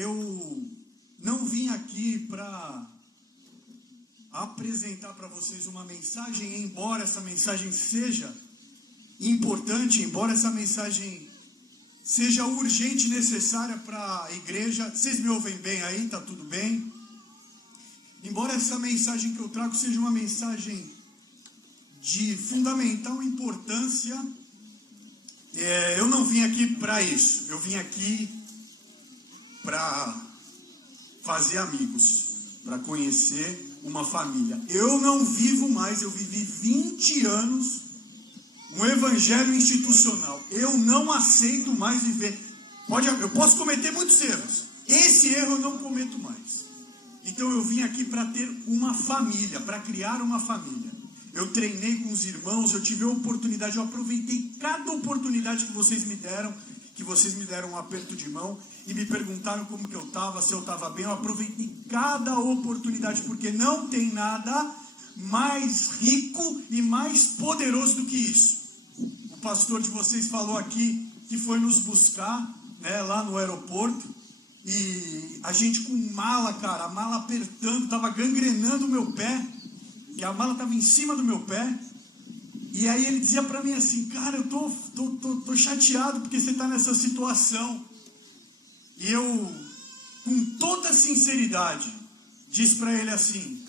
eu não vim aqui para apresentar para vocês uma mensagem, embora essa mensagem seja importante, embora essa mensagem seja urgente e necessária para a igreja. Vocês me ouvem bem aí? Tá tudo bem? Embora essa mensagem que eu trago seja uma mensagem de fundamental importância, eu não vim aqui para isso. Eu vim aqui para fazer amigos, para conhecer uma família. Eu não vivo mais, eu vivi 20 anos um evangelho institucional. Eu não aceito mais viver. Eu posso cometer muitos erros. Esse erro eu não cometo mais. Então eu vim aqui para ter uma família, para criar uma família. Eu treinei com os irmãos, eu tive a oportunidade, eu aproveitei cada oportunidade que vocês me deram um aperto de mão e me perguntaram como que eu estava, se eu estava bem. Eu aproveitei cada oportunidade, porque não tem nada mais rico e mais poderoso do que isso. O pastor de vocês falou aqui que foi nos buscar, né, lá no aeroporto, e a gente com mala, cara, a mala apertando, estava gangrenando o meu pé, que a mala estava em cima do meu pé. E aí ele dizia para mim assim: cara, eu tô chateado porque você está nessa situação. E eu, com toda sinceridade, disse para ele assim: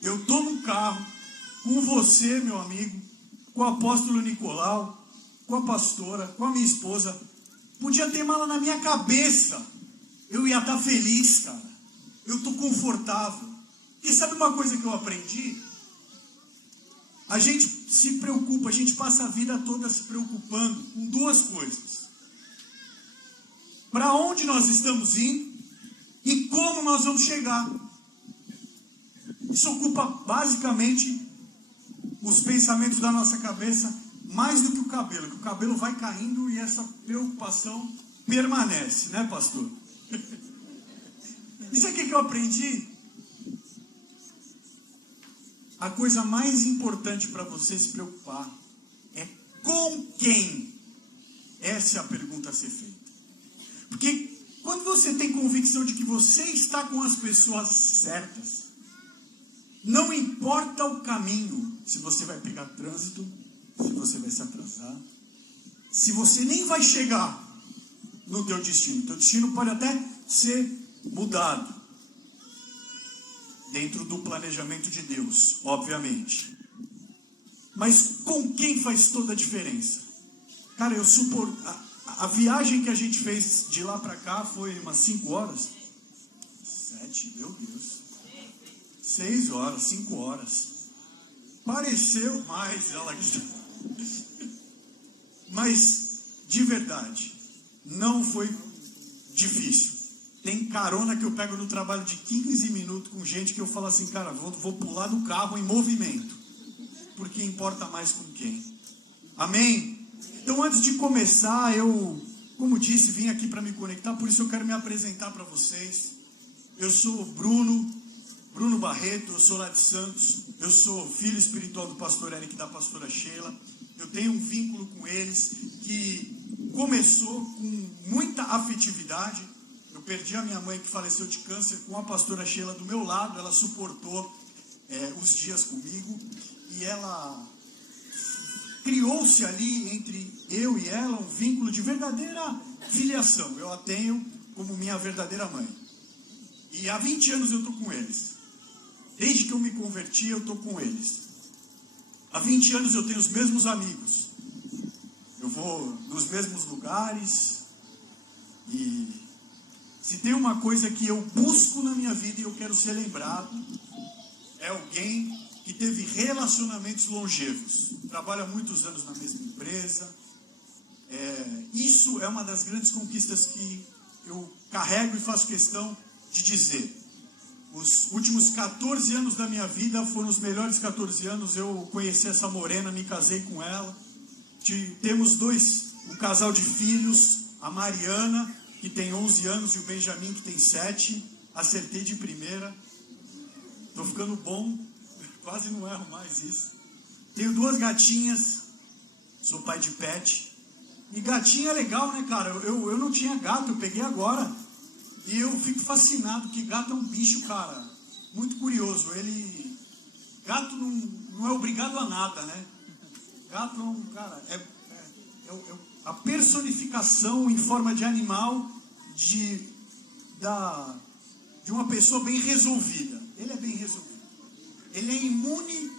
eu estou no carro com você, meu amigo, com o apóstolo Nicolau, com a pastora, com a minha esposa. Podia ter mala na minha cabeça, eu ia estar feliz, cara. Eu estou confortável. E sabe uma coisa que eu aprendi? A gente se preocupa, a gente passa a vida toda se preocupando com duas coisas: para onde nós estamos indo e como nós vamos chegar. Isso ocupa basicamente os pensamentos da nossa cabeça, mais do que o cabelo, que o cabelo vai caindo e essa preocupação permanece, né, pastor? Isso aqui que eu aprendi. A coisa mais importante para você se preocupar é com quem. Essa é a pergunta a ser feita. Porque quando você tem convicção de que você está com as pessoas certas, não importa o caminho, se você vai pegar trânsito, se você vai se atrasar, se você nem vai chegar no teu destino pode até ser mudado, dentro do planejamento de Deus, obviamente. Mas com quem faz toda a diferença? Cara, a viagem que a gente fez de lá para cá foi umas 5 horas. 7, meu Deus. 6 horas, 5 horas. Pareceu mais ela aqui. Mas, de verdade, não foi difícil. Tem carona que eu pego no trabalho de 15 minutos com gente que eu falo assim: cara, vou pular do carro em movimento, porque importa mais com quem. Amém? Então, antes de começar, eu, como disse, vim aqui para me conectar, por isso eu quero me apresentar para vocês. Eu sou Bruno Barreto, eu sou lá de Santos, eu sou filho espiritual do pastor Eric e da pastora Sheila. Eu tenho um vínculo com eles que começou com muita afetividade. Eu perdi a minha mãe, que faleceu de câncer, com a pastora Sheila do meu lado. Ela suportou os dias comigo, e ela criou-se ali entre eu e ela um vínculo de verdadeira filiação. Eu a tenho como minha verdadeira mãe, e há 20 anos eu estou com eles. Desde que eu me converti, eu estou com eles. Há 20 anos eu tenho os mesmos amigos, eu vou nos mesmos lugares, e se tem uma coisa que eu busco na minha vida e eu quero ser lembrado, é alguém que teve relacionamentos longevos. Trabalha há muitos anos na mesma empresa. Isso é uma das grandes conquistas que eu carrego e faço questão de dizer. Os últimos 14 anos da minha vida foram os melhores 14 anos. Eu conheci essa morena, me casei com ela. Temos um casal de filhos, a Mariana, que tem 11 anos, e o Benjamin, que tem 7. Acertei de primeira. Estou ficando bom, quase não erro mais isso. Tenho 2 gatinhas, sou pai de pet. E gatinha é legal, né, cara? Eu não tinha gato, eu peguei agora. E eu fico fascinado, que gato é um bicho, cara, muito curioso. Gato não é obrigado a nada, né? Gato é um, cara, é a personificação em forma de animal de uma pessoa bem resolvida. Ele é bem resolvido. Ele é imune,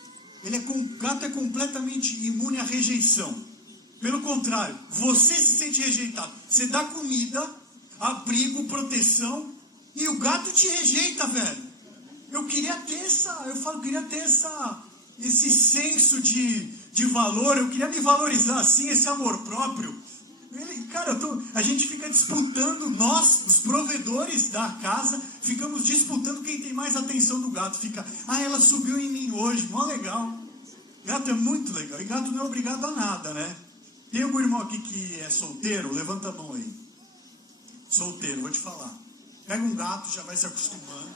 gato é completamente imune à rejeição. Pelo contrário, você se sente rejeitado. Você dá comida, abrigo, proteção, e o gato te rejeita, velho. Eu queria ter esse senso de valor, eu queria me valorizar assim, esse amor próprio. Cara, a gente fica disputando, nós, os provedores da casa, ficamos disputando quem tem mais atenção do gato. Ela subiu em mim hoje, mó legal. Gato é muito legal, e gato não é obrigado a nada, né? Tem algum irmão aqui que é solteiro? Levanta a mão aí. Solteiro, vou te falar. Pega um gato, já vai se acostumando.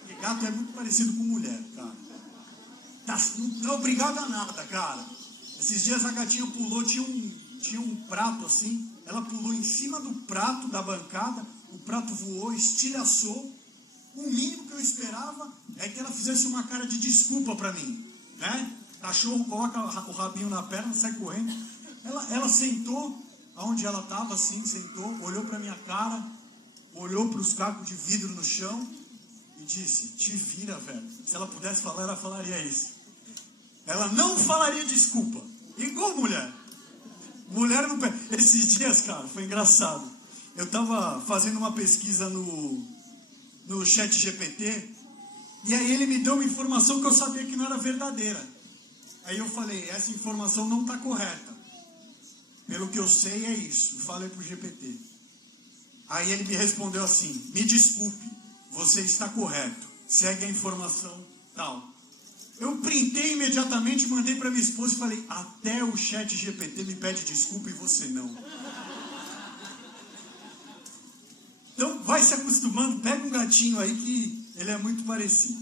Porque gato é muito parecido com mulher, cara. Não é obrigado a nada, cara. Esses dias a gatinha pulou, tinha um prato assim, ela pulou em cima do prato da bancada, o prato voou, estilhaçou. O mínimo que eu esperava é que ela fizesse uma cara de desculpa pra mim, né? Cachorro coloca o rabinho na perna, sai correndo. Ela sentou onde ela estava, assim, sentou, olhou pra minha cara, olhou para os cacos de vidro no chão e disse: te vira, velho. Se ela pudesse falar, ela falaria isso. Ela não falaria desculpa. Igual mulher. Mulher não... Esses dias, cara, foi engraçado. Eu estava fazendo uma pesquisa no chat GPT, e aí ele me deu uma informação que eu sabia que não era verdadeira. Aí eu falei: essa informação não está correta. Pelo que eu sei é isso. Eu falei pro GPT. Aí ele me respondeu assim: me desculpe, você está correto. Segue a informação tal. Eu printei imediatamente, mandei para minha esposa e falei: até o chat GPT me pede desculpa e você não. Então vai se acostumando, pega um gatinho aí que ele é muito parecido.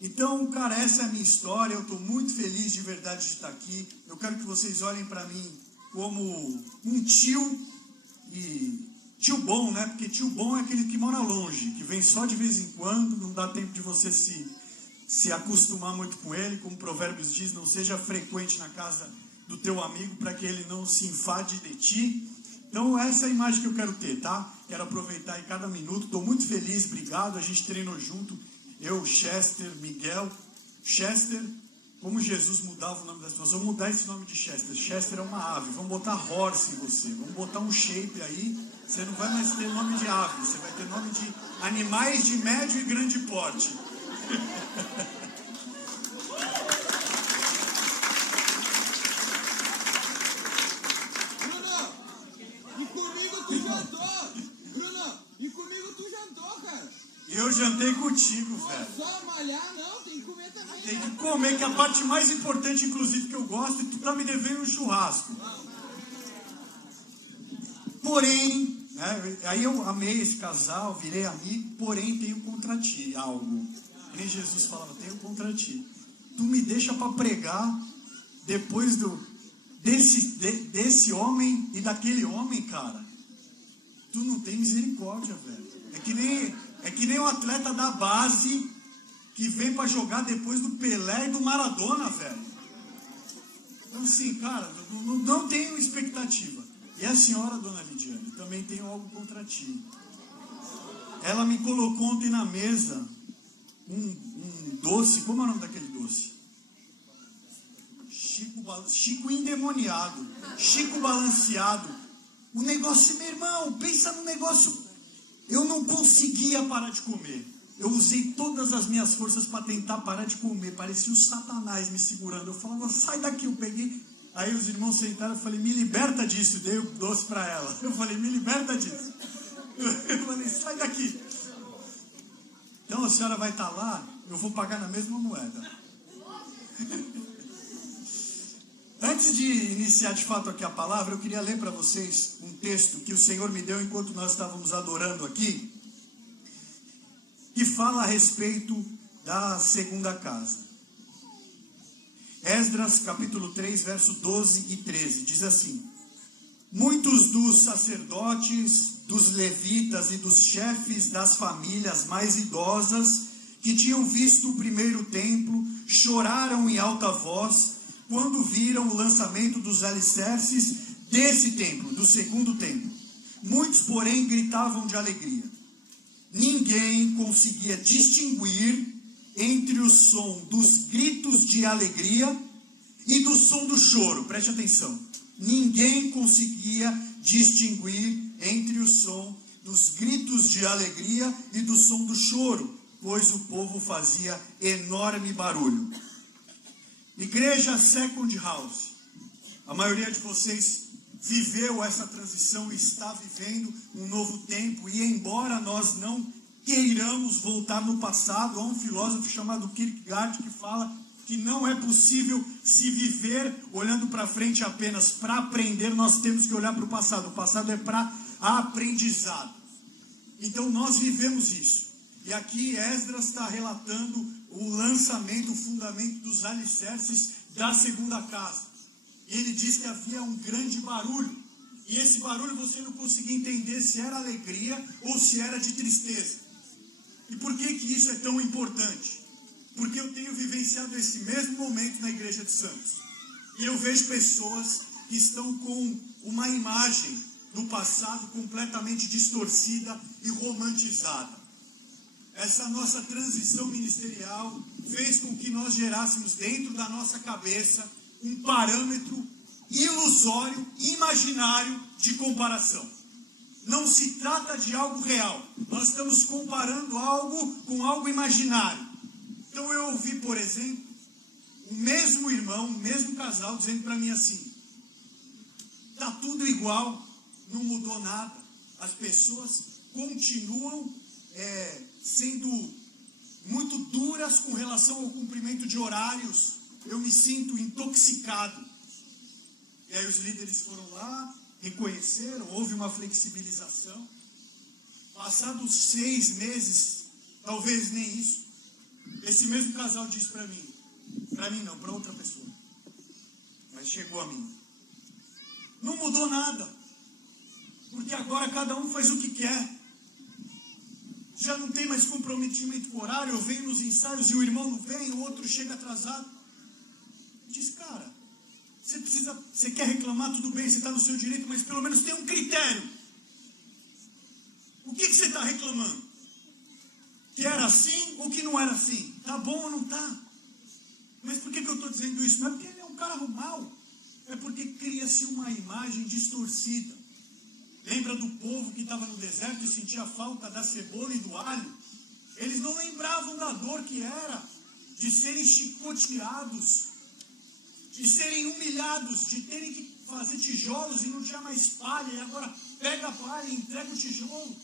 Então, cara, essa é a minha história. Eu estou muito feliz de verdade de estar aqui. Eu quero que vocês olhem para mim como um tio, e tio bom, né? Porque tio bom é aquele que mora longe, que vem só de vez em quando, não dá tempo de você se acostumar muito com ele. Como Provérbios diz, não seja frequente na casa do teu amigo para que ele não se enfade de ti. Então essa é a imagem que eu quero ter, tá? Quero aproveitar em cada minuto. Estou muito feliz, obrigado. A gente treinou junto, eu, Chester, Miguel. Chester, como Jesus mudava o nome das pessoas. Vamos mudar esse nome de Chester. Chester é uma ave. Vamos botar horse em você. Vamos botar um shape aí. Você não vai mais ter nome de ave. Você vai ter nome de animais de médio e grande porte. Bruno, e comigo tu jantou? Bruno, e comigo tu jantou, cara? Eu jantei contigo, velho. Só malhar não, tem que comer também. Tem que comer, que é a parte mais importante, inclusive, que eu gosto, e tu tá me devendo um churrasco. Porém, né, aí eu amei esse casal, virei amigo, porém tenho contra ti algo. Nem Jesus falava: tenho contra ti. Tu me deixa para pregar depois desse homem e daquele homem, cara. Tu não tem misericórdia, velho. É que nem um atleta da base que vem para jogar depois do Pelé e do Maradona, velho. Então assim, cara, não tenho expectativa. E a senhora, dona Lidiane, também tenho algo contra ti. Ela me colocou ontem na mesa um doce. Como é o nome daquele doce? Chico endemoniado. Chico balanceado. O negócio, meu irmão, pensa no negócio. Eu não conseguia parar de comer. Eu usei todas as minhas forças para tentar parar de comer. Parecia o Satanás me segurando. Eu falava: sai daqui. Eu peguei. Aí os irmãos sentaram, eu falei: me liberta disso. Dei o doce para ela. Eu falei: me liberta disso. Eu falei: sai daqui. Então a senhora vai estar lá, eu vou pagar na mesma moeda. Antes de iniciar de fato aqui a palavra, eu queria ler para vocês um texto que o Senhor me deu enquanto nós estávamos adorando aqui, que fala a respeito da segunda casa. Esdras, capítulo 3, verso 12 e 13, diz assim: muitos dos sacerdotes dos levitas e dos chefes das famílias mais idosas que tinham visto o primeiro templo choraram em alta voz quando viram o lançamento dos alicerces desse templo, do segundo templo. Muitos, porém, gritavam de alegria. Ninguém conseguia distinguir entre o som dos gritos de alegria e do som do choro. Preste atenção. Ninguém conseguia distinguir entre o som dos gritos de alegria e do som do choro, pois o povo fazia enorme barulho. Igreja Second House. A maioria de vocês viveu essa transição e está vivendo um novo tempo, e embora nós não queiramos voltar no passado, há um filósofo chamado Kierkegaard que fala que não é possível se viver olhando para frente apenas para aprender, nós temos que olhar para o passado. O passado é para aprendizado. Então nós vivemos isso. E aqui Esdras está relatando o lançamento, o fundamento dos alicerces da segunda casa. E ele diz que havia um grande barulho. E esse barulho você não conseguia entender se era alegria ou se era de tristeza. E por que isso é tão importante? Porque eu tenho vivenciado esse mesmo momento na igreja de Santos. E eu vejo pessoas que estão com uma imagem do passado completamente distorcida e romantizada. Essa nossa transição ministerial fez com que nós gerássemos dentro da nossa cabeça um parâmetro ilusório, imaginário de comparação. Não se trata de algo real. Nós estamos comparando algo com algo imaginário. Então eu ouvi, por exemplo, o mesmo irmão, o mesmo casal dizendo para mim assim: está tudo igual, não mudou nada. As pessoas continuam sendo muito duras com relação ao cumprimento de horários. Eu me sinto intoxicado. E aí os líderes foram lá, reconheceram, houve uma flexibilização. Passados 6 meses, talvez nem isso, esse mesmo casal disse para mim não, para outra pessoa, mas chegou a mim: não mudou nada, porque agora cada um faz o que quer. Já não tem mais comprometimento com o horário. Eu venho nos ensaios e o irmão não vem, o outro chega atrasado. Diz: cara, você quer reclamar, tudo bem, você está no seu direito, mas pelo menos tem um critério. O que você está reclamando? Que era assim ou que não era assim? Tá bom ou não tá? Mas por que eu estou dizendo isso? Não é porque ele é um cara mau, é porque cria-se uma imagem distorcida. Lembra do povo que estava no deserto e sentia a falta da cebola e do alho? Eles não lembravam da dor que era de serem chicoteados, de serem humilhados, de terem que fazer tijolos e não tinha mais palha, e agora pega a palha e entrega o tijolo.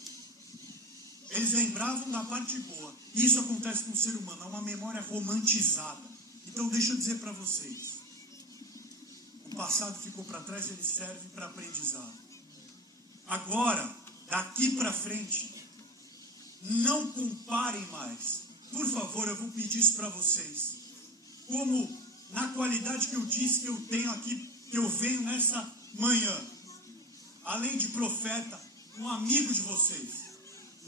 Eles lembravam da parte boa. E isso acontece com o ser humano, é uma memória romantizada. Então deixa eu dizer para vocês, o passado ficou para trás, ele serve para aprendizado. Agora, daqui para frente, não comparem mais. Por favor, eu vou pedir isso para vocês. Como na qualidade que eu disse que eu tenho aqui, que eu venho nessa manhã, além de profeta, um amigo de vocês.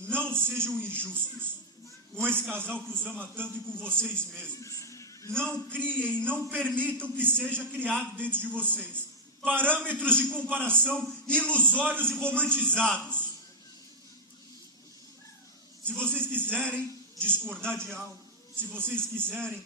Não sejam injustos com esse casal que os ama tanto e com vocês mesmos. Não criem, não permitam que seja criado dentro de vocês parâmetros de comparação ilusórios e romantizados. Se vocês quiserem discordar de algo, se vocês quiserem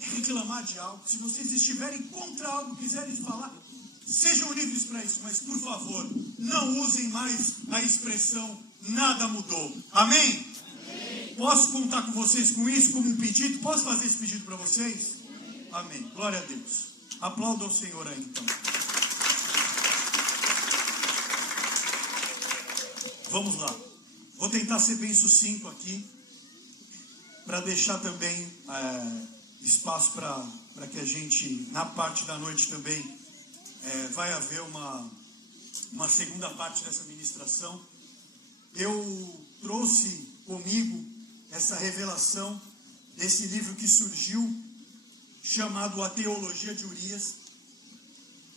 reclamar de algo, se vocês estiverem contra algo, quiserem falar, sejam livres para isso, mas por favor, não usem mais a expressão nada mudou. Amém? Amém. Posso contar com vocês com isso como um pedido? Posso fazer esse pedido para vocês? Amém. Glória a Deus. Aplauda ao Senhor aí então. Vamos lá. Vou tentar ser bem sucinto aqui, para deixar também espaço para que a gente, na parte da noite também, vai haver uma segunda parte dessa ministração. Eu trouxe comigo essa revelação desse livro que surgiu, chamado A Teologia de Urias.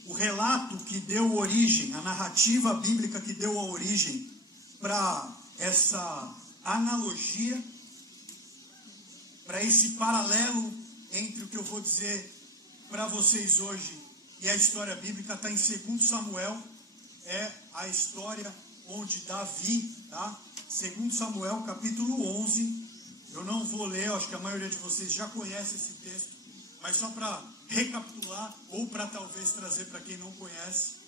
O relato que deu origem, a narrativa bíblica que deu a origem para essa analogia, para esse paralelo entre o que eu vou dizer para vocês hoje e a história bíblica. Está em 2 Samuel, é a história onde Davi, tá? 2 Samuel, capítulo 11, eu não vou ler, eu acho que a maioria de vocês já conhece esse texto, mas só para recapitular, ou para talvez trazer para quem não conhece.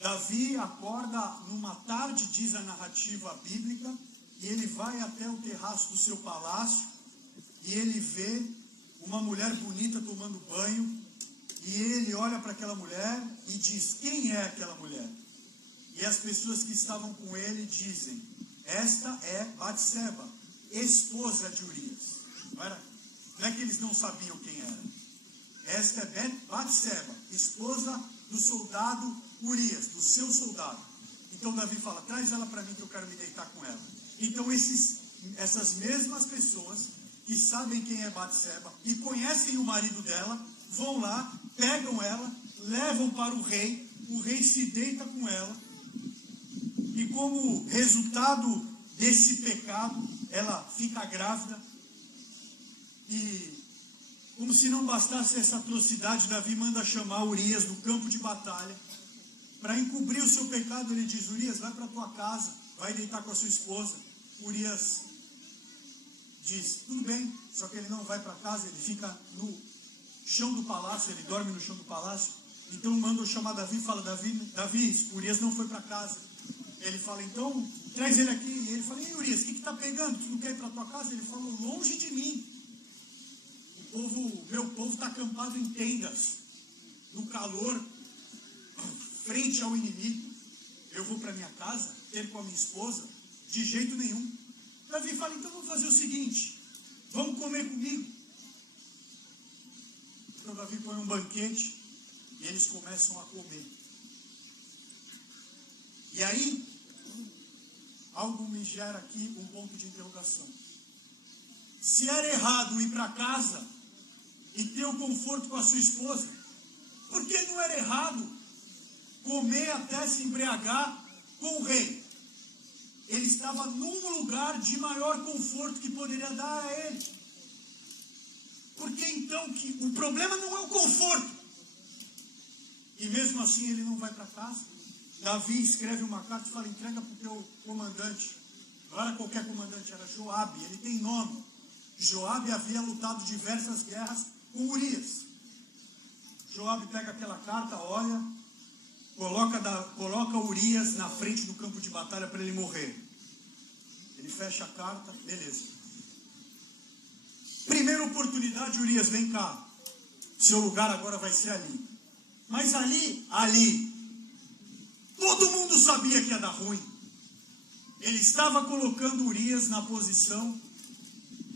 Davi acorda numa tarde, diz a narrativa bíblica, e ele vai até o terraço do seu palácio, e ele vê uma mulher bonita tomando banho, e ele olha para aquela mulher e diz: quem é aquela mulher? E as pessoas que estavam com ele dizem: esta é Batseba, esposa de Urias. Não é que eles não sabiam quem era. Esta é Batseba, esposa do soldado Urias, do seu soldado. Então Davi fala: traz ela para mim que eu quero me deitar com ela. Então essas mesmas pessoas que sabem quem é Batseba e conhecem o marido dela, vão lá, pegam ela, levam para o rei se deita com ela, e como resultado desse pecado, ela fica grávida, e como se não bastasse essa atrocidade, Davi manda chamar Urias no campo de batalha, para encobrir o seu pecado. Ele diz: Urias, vai para a tua casa, vai deitar com a sua esposa. Urias diz: tudo bem, só que ele não vai para casa, ele fica no chão do palácio, ele dorme no chão do palácio. Então manda chamar Davi e fala: Davi, Urias não foi para casa. Ele fala: então traz ele aqui. E ele fala: e Urias, o que está pegando? Tu não quer ir para a tua casa? Ele falou: longe de mim. Meu povo está acampado em tendas, no calor, frente ao inimigo. Eu vou para minha casa, ter com a minha esposa? De jeito nenhum. Davi fala: então vamos fazer o seguinte, vamos comer comigo. Então Davi põe um banquete e eles começam a comer. E aí, algo me gera aqui um ponto de interrogação. Se era errado ir para casa e ter o conforto com a sua esposa, por que não era errado comer até se embriagar com o rei? Ele estava num lugar de maior conforto que poderia dar a ele. Por que então que o problema não é o conforto? E mesmo assim ele não vai para casa. Davi escreve uma carta e fala: entrega para o teu comandante. Não era qualquer comandante, era Joabe, ele tem nome. Joabe havia lutado diversas guerras com Urias. Joabe pega aquela carta, olha, coloca Urias na frente do campo de batalha para ele morrer. Ele fecha a carta, beleza. Primeira oportunidade, Urias, vem cá. Seu lugar agora vai ser ali. Mas ali, todo mundo sabia que ia dar ruim. Ele estava colocando Urias na posição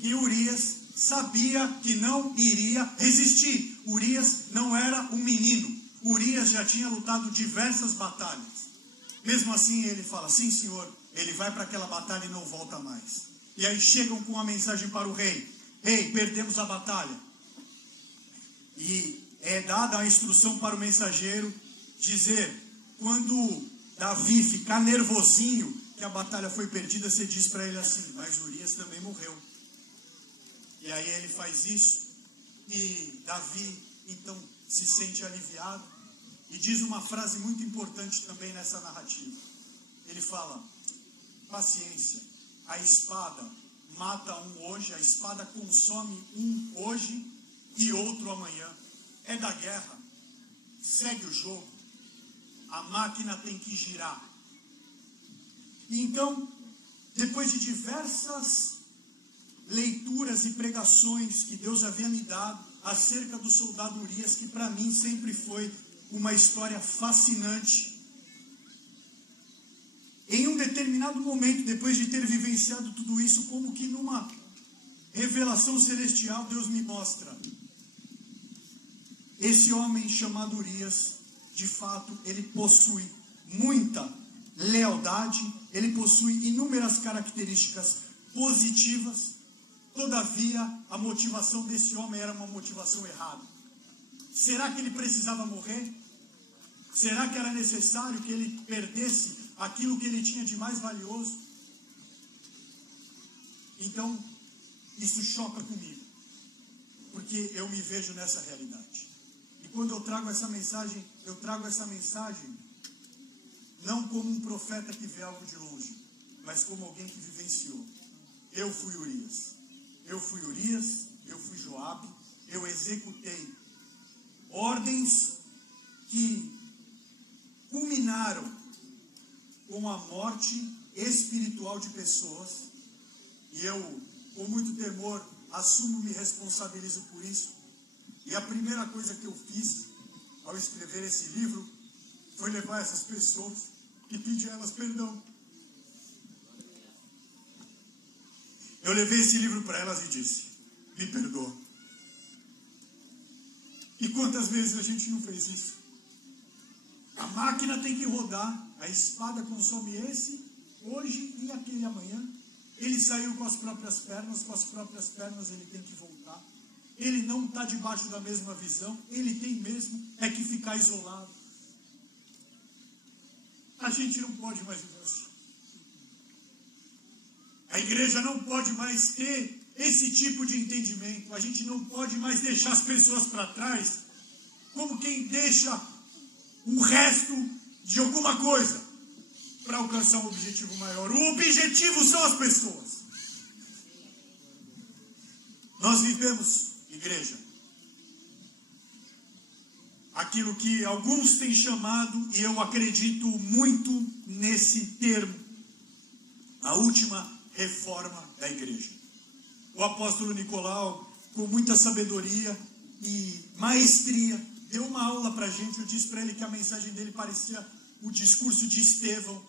que Urias sabia que não iria resistir. Urias não era um menino. Urias já tinha lutado diversas batalhas. Mesmo assim ele fala: sim, senhor. Ele vai para aquela batalha e não volta mais. E aí chegam com uma mensagem para o rei: rei, perdemos a batalha. E é dada a instrução para o mensageiro dizer: quando Davi ficar nervosinho que a batalha foi perdida, você diz para ele assim: mas Urias também morreu. E aí ele faz isso, e Davi então se sente aliviado, e diz uma frase muito importante também nessa narrativa. Ele fala: paciência, a espada mata um hoje, a espada consome um hoje e outro amanhã. É da guerra, segue o jogo, a máquina tem que girar. E então, depois de diversas leituras e pregações que Deus havia me dado acerca do soldado Urias, que para mim sempre foi uma história fascinante, em um determinado momento, depois de ter vivenciado tudo isso, como que numa revelação celestial, Deus me mostra: esse homem chamado Urias, de fato, ele possui muita lealdade, ele possui inúmeras características positivas. Todavia, a motivação desse homem era uma motivação errada. Será que ele precisava morrer? Será que era necessário que ele perdesse aquilo que ele tinha de mais valioso. Então, isso choca comigo, porque eu me vejo nessa realidade. E quando eu trago essa mensagem não como um profeta que vê algo de longe, mas como alguém que vivenciou. Eu fui Urias, eu fui Joabe, eu executei ordens que culminaram com a morte espiritual de pessoas, e eu, com muito temor, assumo, me responsabilizo por isso. E a primeira coisa que eu fiz ao escrever esse livro foi levar essas pessoas e pedir a elas perdão. Eu levei esse livro para elas e disse: me perdoa. E quantas vezes a gente não fez isso? A máquina tem que rodar, a espada consome esse hoje e aquele amanhã. Ele saiu com as próprias pernas ele tem que voltar. Ele não está debaixo da mesma visão, ele tem mesmo que ficar isolado. A gente não pode mais viver assim. A igreja não pode mais ter esse tipo de entendimento. A gente não pode mais deixar as pessoas para trás como quem deixa o resto de alguma coisa para alcançar um objetivo maior. O objetivo são as pessoas. Nós vivemos, igreja, aquilo que alguns têm chamado, e eu acredito muito nesse termo, a última reforma da igreja. O apóstolo Nicolau, com muita sabedoria e maestria, deu uma aula para a gente. Eu disse para ele que a mensagem dele parecia o discurso de Estevão,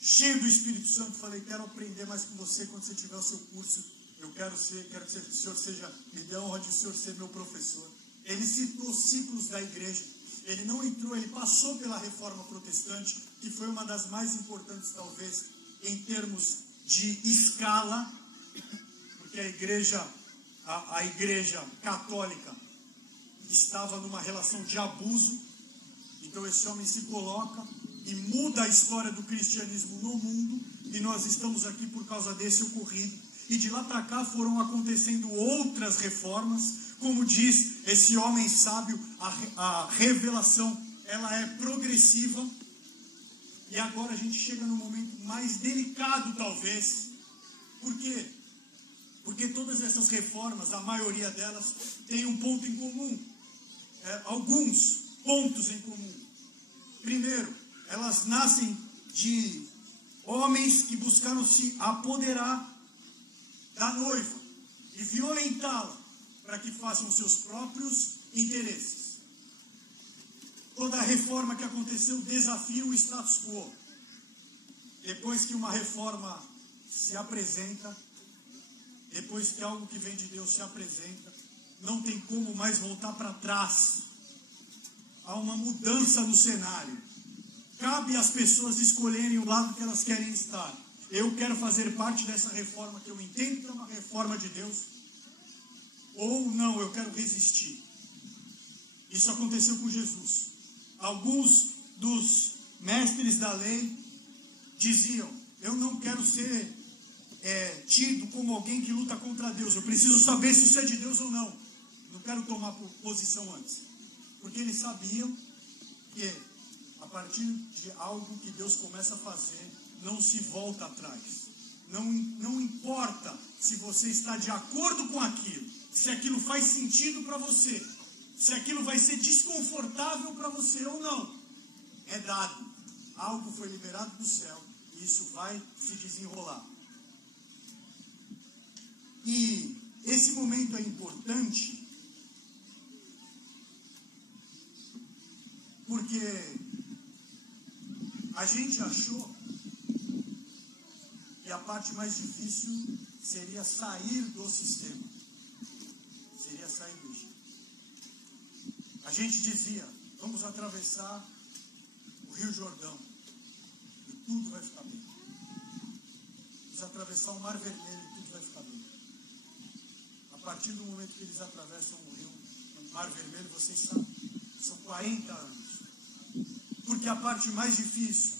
cheio do Espírito Santo. Falei: quero aprender mais com você quando você tiver o seu curso. Eu quero que o Senhor seja, me dê a honra de o Senhor ser meu professor. Ele citou ciclos da igreja. Ele não entrou, ele passou pela reforma protestante, que foi uma das mais importantes, talvez, em termos de escala, porque a igreja católica estava numa relação de abuso. Então esse homem se coloca e muda a história do cristianismo no mundo, e nós estamos aqui por causa desse ocorrido. E de lá para cá foram acontecendo outras reformas. Como diz esse homem sábio, a revelação, ela é progressiva. E agora a gente chega no momento mais delicado, talvez. Por quê? Porque todas essas reformas, a maioria delas, tem um ponto em comum. Alguns pontos em comum. Primeiro, elas nascem de homens que buscaram se apoderar da noiva e violentá-la para que façam seus próprios interesses. Toda a reforma que aconteceu desafia o status quo. Depois que uma reforma se apresenta, depois que algo que vem de Deus se apresenta, não tem como mais voltar para trás. Há uma mudança no cenário. Cabe às pessoas escolherem o lado que elas querem estar. Eu quero fazer parte dessa reforma que eu entendo que é uma reforma de Deus, ou não, eu quero resistir. Isso aconteceu com Jesus. Alguns dos mestres da lei diziam: eu não quero ser tido como alguém que luta contra Deus. Eu preciso saber se isso é de Deus ou não. Não quero tomar posição antes. Porque eles sabiam que a partir de algo que Deus começa a fazer, não se volta atrás. Não importa se você está de acordo com aquilo, se aquilo faz sentido para você, se aquilo vai ser desconfortável para você ou não. É dado. Algo foi liberado do céu e isso vai se desenrolar. E esse momento é importante porque a gente achou que a parte mais difícil seria sair do sistema. Seria sair do Egito. A gente dizia: vamos atravessar o Rio Jordão e tudo vai ficar bem. Vamos atravessar o Mar Vermelho e tudo vai ficar bem. A partir do momento que eles atravessam o Mar Vermelho, vocês sabem, são 40 anos. Porque a parte mais difícil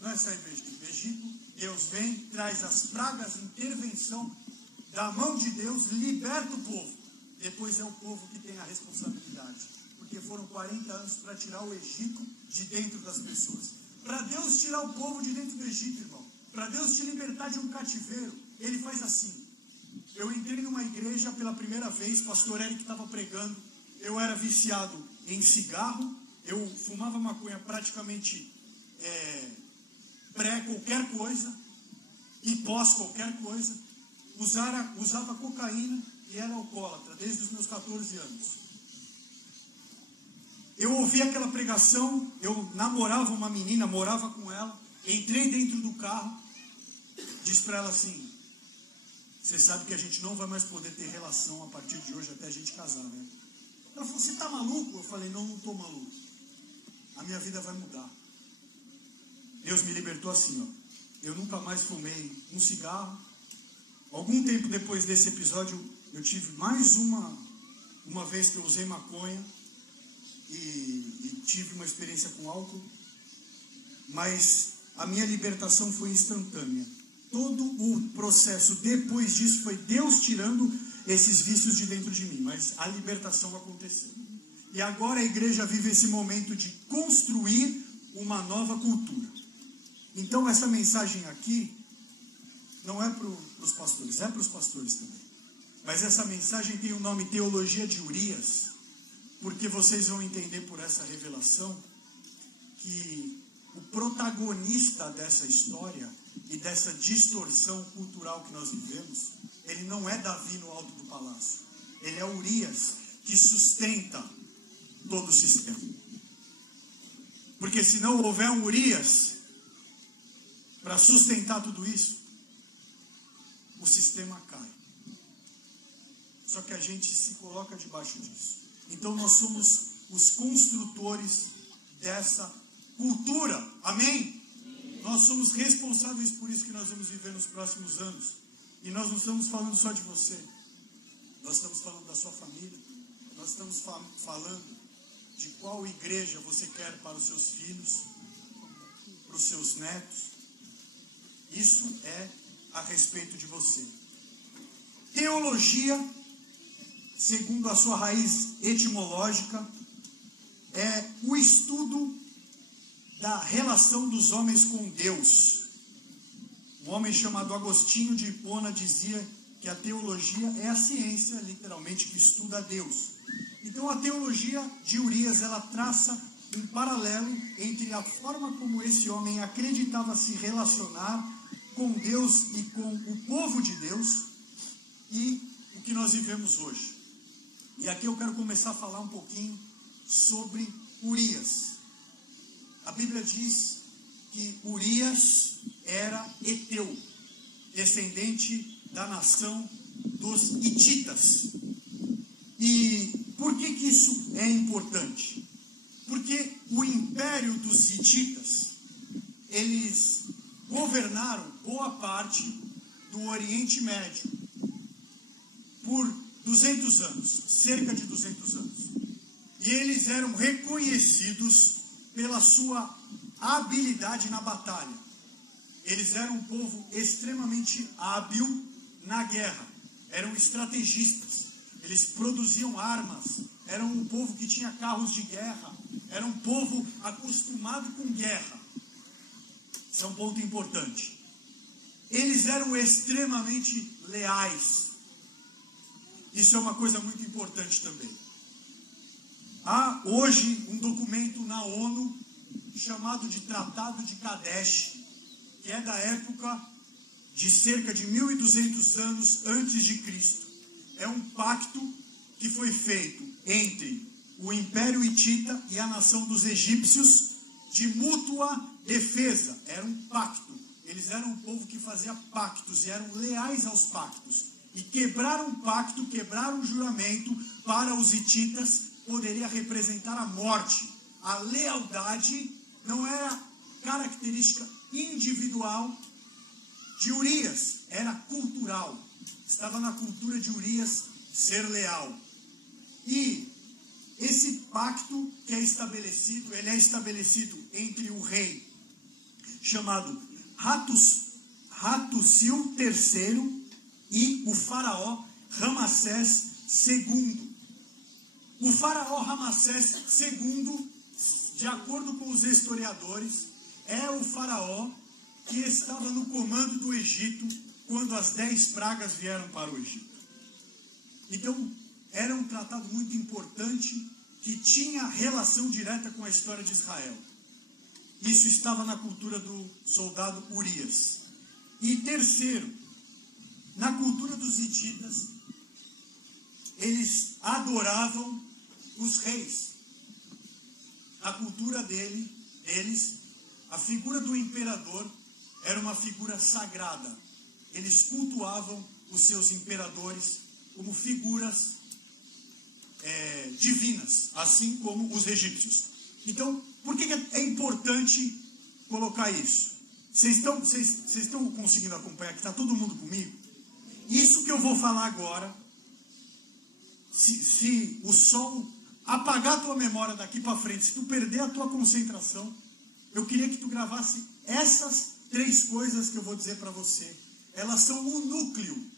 não é sair do Egito. Egito, Deus vem, traz as pragas, intervenção da mão de Deus, liberta o povo. Depois é o povo que tem a responsabilidade. Porque foram 40 anos para tirar o Egito de dentro das pessoas. Para Deus tirar o povo de dentro do Egito, irmão, para Deus te libertar de um cativeiro, Ele faz assim. Eu entrei numa igreja pela primeira vez, pastor Eric estava pregando, eu era viciado em cigarro, eu fumava maconha praticamente pré qualquer coisa, e pós qualquer coisa, usava cocaína e era alcoólatra desde os meus 14 anos. Eu ouvi aquela pregação, eu namorava uma menina, morava com ela, entrei dentro do carro, disse para ela assim: você sabe que a gente não vai mais poder ter relação a partir de hoje até a gente casar, né? Ela falou: você está maluco? Eu falei: não estou maluco. A minha vida vai mudar. Deus me libertou assim, ó. Eu nunca mais fumei um cigarro. Algum tempo depois desse episódio, eu tive mais uma vez que eu usei maconha e tive uma experiência com álcool. Mas a minha libertação foi instantânea. Todo o processo depois disso foi Deus tirando esses vícios de dentro de mim, mas a libertação aconteceu. E agora a igreja vive esse momento de construir uma nova cultura. Então essa mensagem aqui não é para os pastores, é para os pastores também. Mas essa mensagem tem o nome Teologia de Urias, porque vocês vão entender por essa revelação que o protagonista dessa história e dessa distorção cultural que nós vivemos, ele não é Davi no alto do palácio. Ele é Urias, que sustenta todo o sistema. Porque se não houver um Urias para sustentar tudo isso, o sistema cai. Só que a gente se coloca debaixo disso. Então nós somos os construtores dessa cultura. Amém? Nós somos responsáveis por isso que nós vamos viver nos próximos anos. E nós não estamos falando só de você. Nós estamos falando da sua família. Nós estamos falando de qual igreja você quer para os seus filhos, para os seus netos. Isso é a respeito de você. Teologia, segundo a sua raiz etimológica, é o estudo da relação dos homens com Deus. Um homem chamado Agostinho de Hipona dizia que a teologia é a ciência, literalmente, que estuda a Deus. Então a teologia de Urias, ela traça um paralelo entre a forma como esse homem acreditava se relacionar com Deus e com o povo de Deus e o que nós vivemos hoje. E aqui eu quero começar a falar um pouquinho sobre Urias. A Bíblia diz que Urias era heteu, descendente da nação dos hititas. E por que isso é importante? Porque o império dos hititas, eles governaram boa parte do Oriente Médio por 200 anos, cerca de 200 anos. E eles eram reconhecidos pela sua habilidade na batalha. Eles eram um povo extremamente hábil na guerra. Eram estrategistas. Eles produziam armas. Eram um povo que tinha carros de guerra. Era um povo acostumado com guerra. Isso é um ponto importante. Eles eram extremamente leais. Isso é uma coisa muito importante também. Há hoje um documento na ONU chamado de Tratado de Kadesh, que é da época de cerca de 1200 anos antes de Cristo. É um pacto que foi feito entre o Império Hitita e a nação dos egípcios de mútua defesa. Era um pacto. Eles eram um povo que fazia pactos e eram leais aos pactos. E quebrar um pacto, quebrar um juramento para os hititas poderia representar a morte. A lealdade não era característica individual de Urias, era cultural. Estava na cultura de Urias ser leal. E esse pacto que é estabelecido, ele é estabelecido entre o rei chamado Hattusil III e o faraó Ramsés II. O faraó Ramsés II, de acordo com os historiadores, é o faraó que estava no comando do Egito quando as 10 pragas vieram para o Egito. Então, era um tratado muito importante que tinha relação direta com a história de Israel. Isso estava na cultura do soldado Urias. E terceiro, na cultura dos hititas, eles adoravam os reis. A cultura deles, a figura do imperador era uma figura sagrada. Eles cultuavam os seus imperadores como figuras divinas, assim como os egípcios. Então, por que é importante colocar isso? Vocês estão conseguindo acompanhar? Que está todo mundo comigo? Isso que eu vou falar agora, se o sol apagar a tua memória daqui para frente, se tu perder a tua concentração, eu queria que tu gravasse essas 3 coisas que eu vou dizer para você. Elas são o núcleo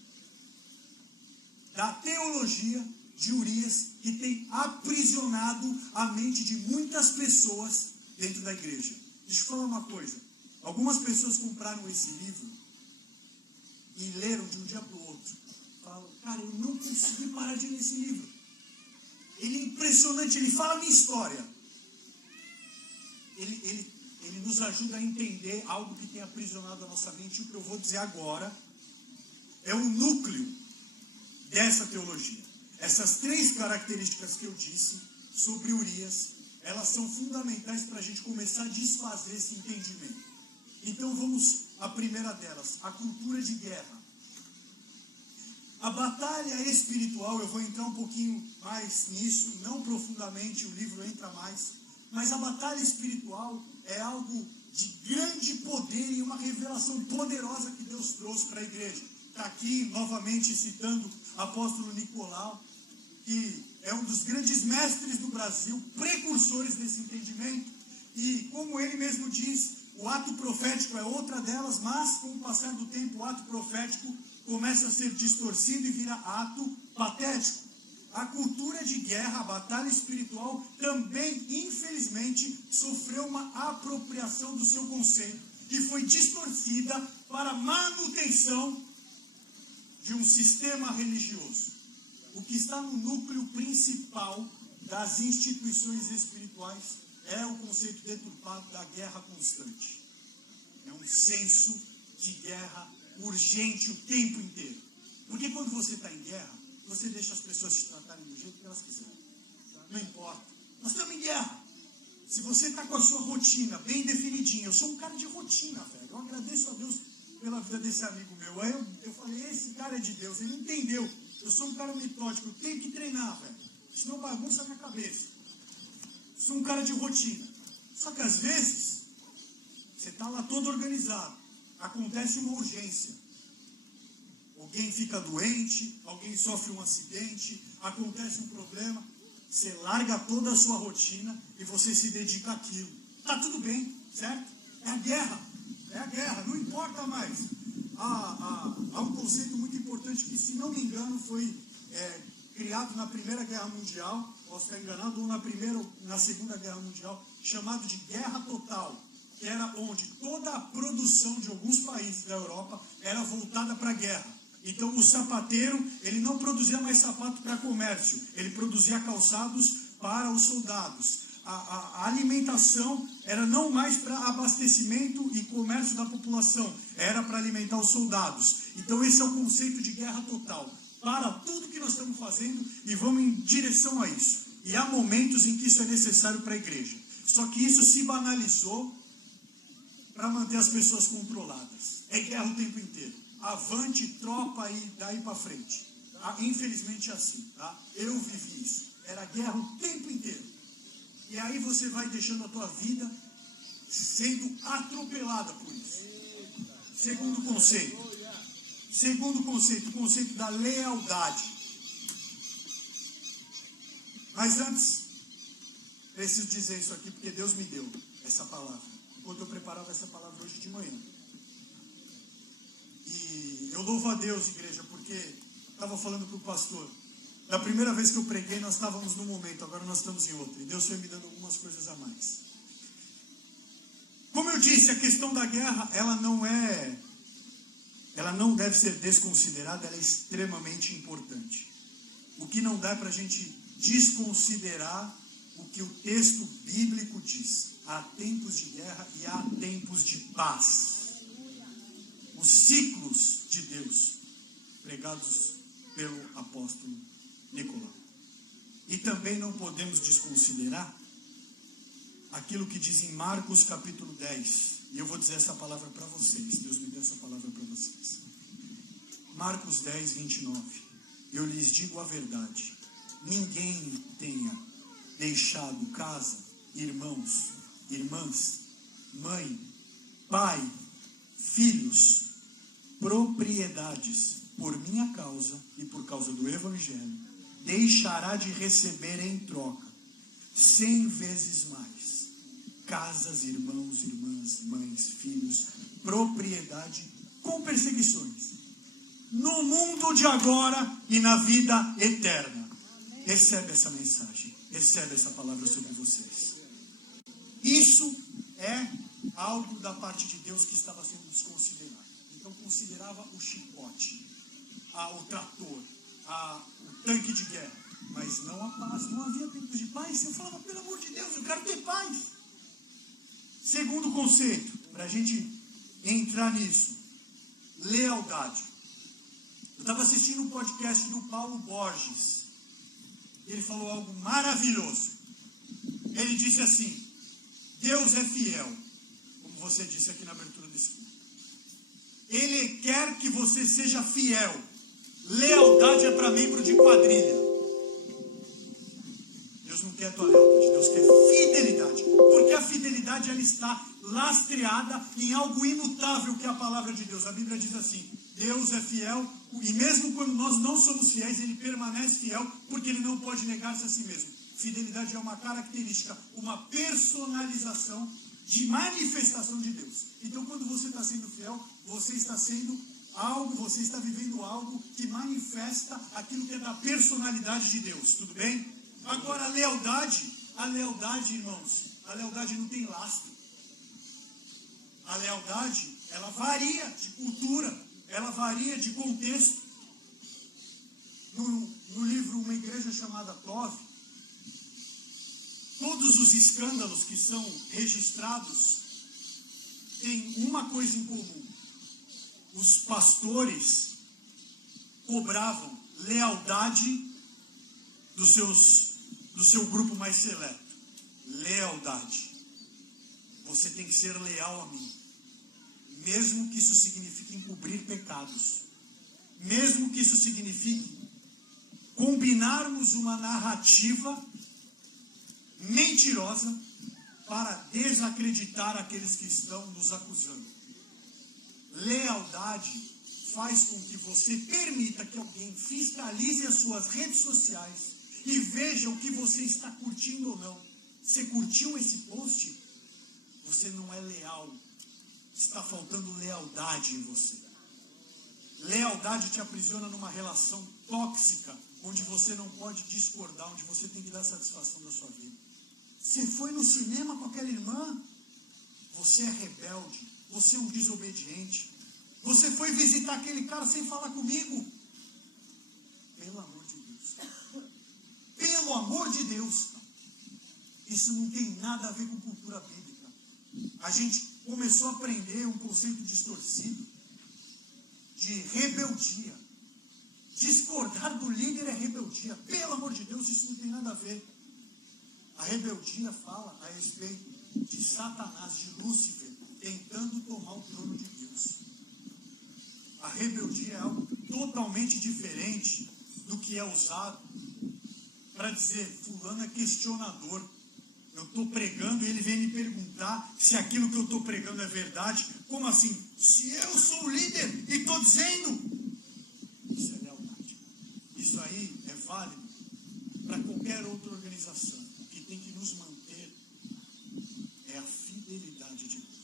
da teologia de Urias, que tem aprisionado a mente de muitas pessoas dentro da igreja. Deixa eu falar uma coisa. Algumas pessoas compraram esse livro e leram de um dia para o outro. Falam, cara, eu não consegui parar de ler esse livro. Ele é impressionante, ele fala a minha história. Ele nos ajuda a entender algo que tem aprisionado a nossa mente. E o que eu vou dizer agora é o núcleo dessa teologia. Essas 3 características que eu disse sobre Urias, elas são fundamentais para a gente começar a desfazer esse entendimento. Então vamos à primeira delas, a cultura de guerra. A batalha espiritual, eu vou entrar um pouquinho mais nisso, não profundamente, o livro entra mais, mas a batalha espiritual é algo de grande poder e uma revelação poderosa que Deus trouxe para a igreja. Está aqui novamente citando o apóstolo Nicolau, que é um dos grandes mestres do Brasil, precursores desse entendimento, e como ele mesmo diz, o ato profético é outra delas, mas com o passar do tempo o ato profético começa a ser distorcido e vira ato patético. A cultura de guerra, a batalha espiritual, também, infelizmente, sofreu uma apropriação do seu conceito, que foi distorcida para a manutenção de um sistema religioso. O que está no núcleo principal das instituições espirituais é o conceito deturpado da guerra constante. É um senso de guerra urgente o tempo inteiro. Porque quando você está em guerra, você deixa as pessoas te tratarem do jeito que elas quiserem. Não importa. Nós estamos em guerra. Se você está com a sua rotina bem definidinha, eu sou um cara de rotina, velho. Eu agradeço a Deus pela vida desse amigo meu. Aí eu falei, esse cara é de Deus, ele entendeu. Eu sou um cara metódico, eu tenho que treinar, velho. Senão bagunça a minha cabeça. Sou um cara de rotina. Só que às vezes, você está lá todo organizado. Acontece uma urgência. Alguém fica doente, alguém sofre um acidente, acontece um problema. Você larga toda a sua rotina e você se dedica àquilo. Está tudo bem, certo? É a guerra, não importa mais. Há um conceito muito importante que, se não me engano, foi criado na Primeira Guerra Mundial, posso estar enganado, ou na Segunda Guerra Mundial, chamado de guerra total, que era onde toda a produção de alguns países da Europa era voltada para a guerra. Então o sapateiro, ele não produzia mais sapato para comércio, ele produzia calçados para os soldados. A alimentação era não mais para abastecimento e comércio da população, era para alimentar os soldados. Então esse é o conceito de guerra total. Para tudo que nós estamos fazendo e vamos em direção a isso. E há momentos em que isso é necessário para a igreja. Só que isso se banalizou para manter as pessoas controladas. É guerra o tempo inteiro. Avante, tropa e daí para frente. Infelizmente é assim, tá? Eu vivi isso. Era guerra o tempo inteiro. E aí você vai deixando a tua vida sendo atropelada por isso. Segundo conceito, o conceito da lealdade. Mas antes, preciso dizer isso aqui porque Deus me deu essa palavra. enquanto eu preparava essa palavra hoje de manhã. E eu louvo a Deus, igreja, porque estava falando para o pastor. Da primeira vez que eu preguei, nós estávamos num momento, agora nós estamos em outro. E Deus foi me dando algumas coisas a mais. Como eu disse, a questão da guerra, ela não deve ser desconsiderada, ela é extremamente importante. O que não dá para a gente desconsiderar o que o texto bíblico diz. Há tempos de guerra e há tempos de paz. Os ciclos de Deus, pregados pelo apóstolo Nicolau. E também não podemos desconsiderar aquilo que diz em Marcos capítulo 10. E eu vou dizer essa palavra para vocês. Deus me deu essa palavra para vocês. Marcos 10, 29. Eu lhes digo a verdade. Ninguém tenha deixado casa, irmãos, irmãs, mãe, pai, filhos, propriedades, por minha causa e por causa do Evangelho, deixará de receber em troca 100 vezes mais casas, irmãos, irmãs, mães, filhos, propriedade, com perseguições, no mundo de agora e na vida eterna. Recebe essa mensagem, recebe essa palavra sobre vocês. Isso é algo da parte de Deus que estava sendo desconsiderado. Então considerava o chicote, o trator, o tanque de guerra, mas não a paz. Não havia tempos de paz. Eu falava, pelo amor de Deus, eu quero ter paz. Segundo conceito, para a gente entrar nisso, lealdade. Eu estava assistindo um podcast do Paulo Borges. Ele falou algo maravilhoso. Ele disse assim: Deus é fiel, como você disse aqui na abertura desse culto. Ele quer que você seja fiel. Lealdade é para membro de quadrilha. Deus não quer a tua lealdade, Deus quer fidelidade. Porque a fidelidade, ela está lastreada em algo imutável, que é a palavra de Deus. A Bíblia diz assim: Deus é fiel, e mesmo quando nós não somos fiéis, Ele permanece fiel, porque Ele não pode negar-se a si mesmo. Fidelidade é uma característica, uma personalização de manifestação de Deus. Então, quando você está sendo fiel, você está sendo algo, você está vivendo algo que manifesta aquilo que é da personalidade de Deus. Tudo bem? Agora, a lealdade, irmãos, a lealdade não tem lastro. A lealdade, ela varia de cultura, ela varia de contexto. No livro Uma Igreja Chamada Tove, todos os escândalos que são registrados têm uma coisa em comum. Os pastores cobravam lealdade do seu grupo mais seleto. Lealdade. Você tem que ser leal a mim. Mesmo que isso signifique encobrir pecados. Mesmo que isso signifique combinarmos uma narrativa mentirosa para desacreditar aqueles que estão nos acusando. Lealdade faz com que você permita que alguém fiscalize as suas redes sociais e veja o que você está curtindo ou não. Você curtiu esse post? Você não é leal. Está faltando lealdade em você. Lealdade te aprisiona numa relação tóxica, onde você não pode discordar, onde você tem que dar satisfação da sua vida. Você foi no cinema com aquela irmã? Você é rebelde. Você é um desobediente. Você foi visitar aquele cara sem falar comigo? Pelo amor de Deus. Pelo amor de Deus. Isso não tem nada a ver com cultura bíblica. A gente começou a aprender um conceito distorcido de rebeldia. Discordar do líder é rebeldia. Pelo amor de Deus, isso não tem nada a ver. A rebeldia fala a respeito de Satanás, de Lúcifer, tentando tomar o trono de Deus. A rebeldia é algo totalmente diferente do que é usado para dizer, fulano é questionador. Eu estou pregando e ele vem me perguntar se aquilo que eu estou pregando é verdade. Como assim? Se eu sou o líder e estou dizendo. Isso é lealdade. Isso aí é válido para qualquer outra organização. O que tem que nos manter é a fidelidade de Deus.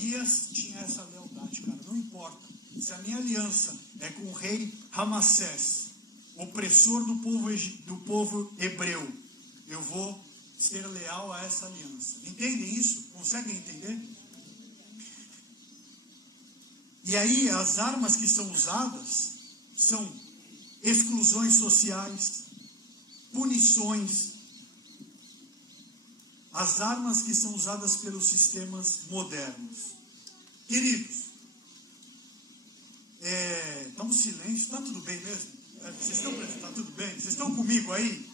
Tobias tinha essa lealdade, cara. Não importa. Se a minha aliança é com o rei Ramassés, opressor do povo hebreu, eu vou ser leal a essa aliança. Entendem isso? Conseguem entender? E aí as armas que são usadas são exclusões sociais, punições, as armas que são usadas pelos sistemas modernos. Queridos, tá um silêncio, tá tudo bem mesmo? Tá tudo bem? Vocês estão comigo aí?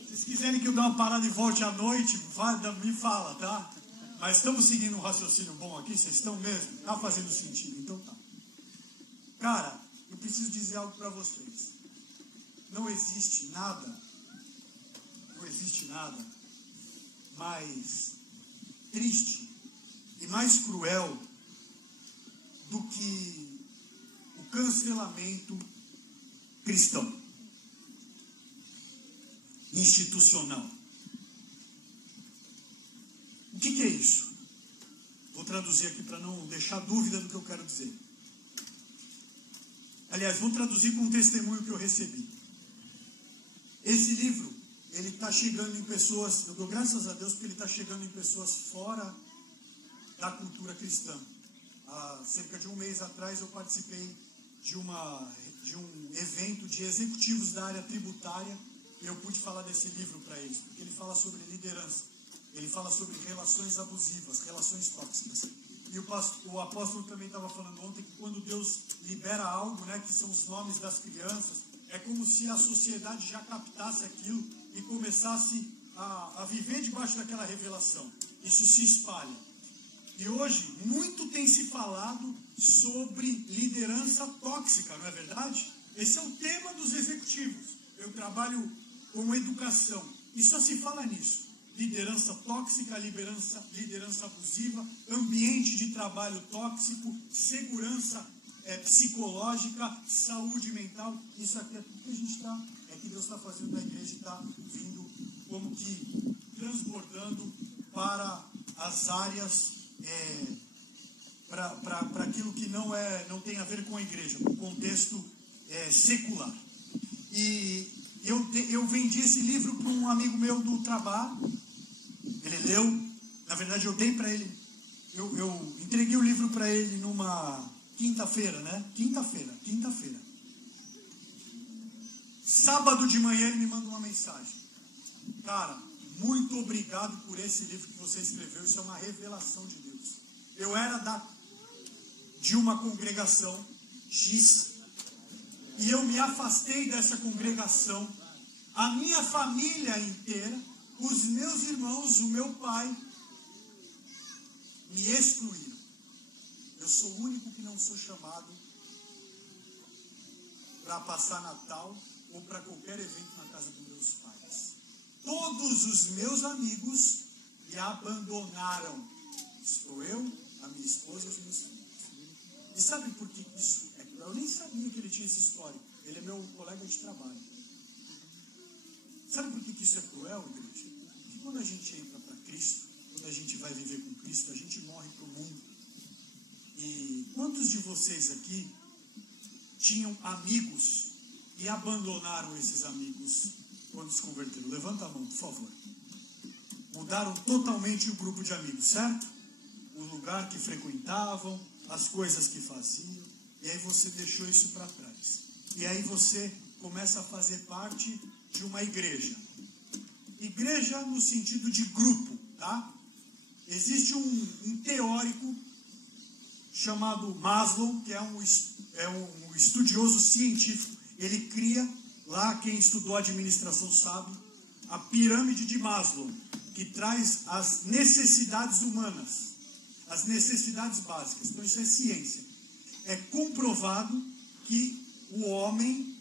Se vocês quiserem que eu dê uma parada e volte à noite, me fala, tá? Mas estamos seguindo um raciocínio bom aqui, vocês estão mesmo? Tá fazendo sentido, então tá. Cara, eu preciso dizer algo para vocês. Não existe nada mais triste e mais cruel do que o cancelamento cristão, institucional. O que é isso? Vou traduzir aqui para não deixar dúvida do que eu quero dizer. Aliás, vou traduzir com um testemunho que eu recebi. Esse livro, ele está chegando em pessoas, eu dou graças a Deus porque ele está chegando em pessoas fora da cultura cristã. Há cerca de um mês atrás eu participei de um evento de executivos da área tributária e eu pude falar desse livro para eles, porque ele fala sobre liderança, ele fala sobre relações abusivas, relações tóxicas. E o apóstolo também estava falando ontem que quando Deus libera algo, né, que são os nomes das crianças, é como se a sociedade já captasse aquilo e começasse a viver debaixo daquela revelação. Isso se espalha. E hoje, muito tem se falado sobre liderança tóxica, não é verdade? Esse é o tema dos executivos. Eu trabalho com educação e só se fala nisso. Liderança tóxica, liderança abusiva, ambiente de trabalho tóxico, segurança psicológica, saúde mental. Isso aqui é tudo que a gente está, que Deus está fazendo na igreja e está vindo como que transbordando para as áreas, para aquilo que não tem a ver com a igreja, com o contexto secular. E eu vendi esse livro para um amigo meu do trabalho. Ele leu, na verdade eu dei para ele, eu entreguei o livro para ele numa quinta-feira, né? Quinta-feira. Sábado de manhã ele me manda uma mensagem. Cara, muito obrigado por esse livro que você escreveu, isso é uma revelação de Deus. Eu era de uma congregação X e eu me afastei dessa congregação. A minha família inteira, os meus irmãos, o meu pai, me excluíram. Eu sou o único que não sou chamado para passar Natal ou para qualquer evento na casa dos meus pais. Todos os meus amigos me abandonaram. Estou eu, a minha esposa e os meus filhos. E sabe por que isso é cruel? Eu nem sabia que ele tinha esse histórico. Ele é meu colega de trabalho. Sabe por que isso é cruel, igreja? Porque quando a gente entra para Cristo, quando a gente vai viver com Cristo, a gente morre para o mundo. E quantos de vocês aqui tinham amigos e abandonaram esses amigos quando se converteram? Levanta a mão, por favor. Mudaram totalmente o grupo de amigos, certo? O lugar que frequentavam, as coisas que faziam, e aí você deixou isso para trás. E aí você começa a fazer parte de uma igreja. Igreja no sentido de grupo, tá? Existe um teórico chamado Maslow, que é um estudioso científico. Ele cria, lá quem estudou administração sabe, a pirâmide de Maslow, que traz as necessidades humanas, as necessidades básicas. Então isso é ciência. É comprovado que o homem,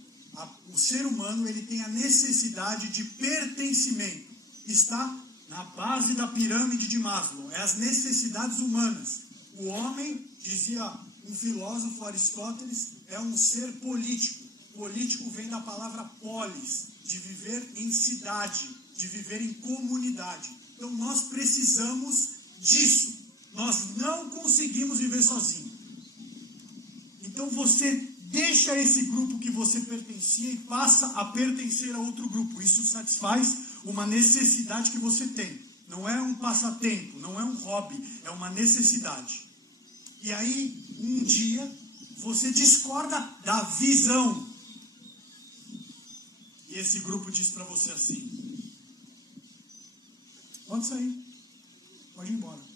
o ser humano, ele tem a necessidade de pertencimento. Está na base da pirâmide de Maslow. É as necessidades humanas. O homem, dizia um filósofo, Aristóteles, é um ser político. Político vem da palavra polis, de viver em cidade, de viver em comunidade. Então nós precisamos disso. Nós não conseguimos viver sozinhos. Então você deixa esse grupo que você pertencia e passa a pertencer a outro grupo. Isso satisfaz uma necessidade que você tem. Não é um passatempo, não é um hobby, é uma necessidade. E aí, um dia, você discorda da visão. E esse grupo diz para você assim: pode sair, pode ir embora.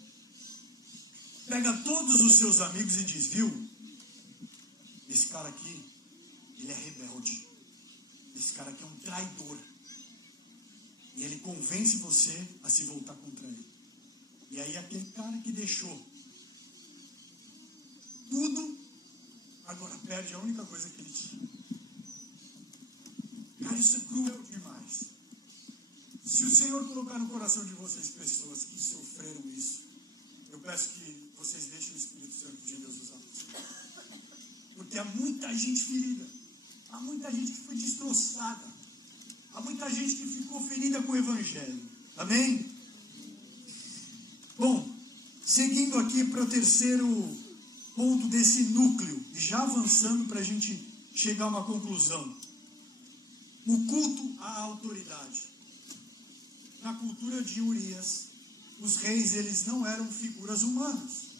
Pega todos os seus amigos e diz: viu, esse cara aqui, ele é rebelde. Esse cara aqui é um traidor. E ele convence você a se voltar contra ele. E aí aquele cara que deixou tudo, agora perde a única coisa que ele tinha. Cara, isso é cruel demais. Se o Senhor colocar no coração de vocês pessoas que sofreram isso, eu peço que vocês deixem o Espírito Santo de Deus usar vocês. Porque há muita gente ferida, há muita gente que foi destroçada, há muita gente que ficou ferida com o Evangelho. Amém? Bom, seguindo aqui para o terceiro ponto desse núcleo, já avançando para a gente chegar a uma conclusão. O culto à autoridade. Na cultura de Urias, os reis, eles não eram figuras humanas.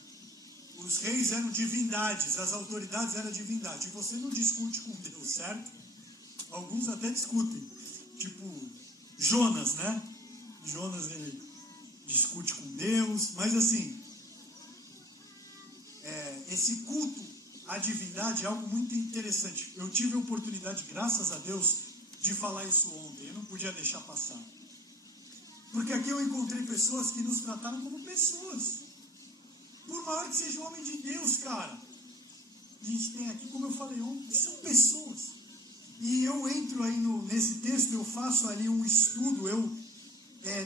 Os reis eram divindades, as autoridades eram divindades. E você não discute com Deus, certo? Alguns até discutem. Tipo, Jonas, né? Jonas, ele discute com Deus. Mas assim, esse culto à divindade é algo muito interessante. Eu tive a oportunidade, graças a Deus, de falar isso ontem. Eu não podia deixar passar. Porque aqui eu encontrei pessoas que nos trataram como pessoas. Por maior que seja o homem de Deus, cara. A gente tem aqui, como eu falei ontem, são pessoas. E eu entro aí nesse texto, eu faço ali um estudo,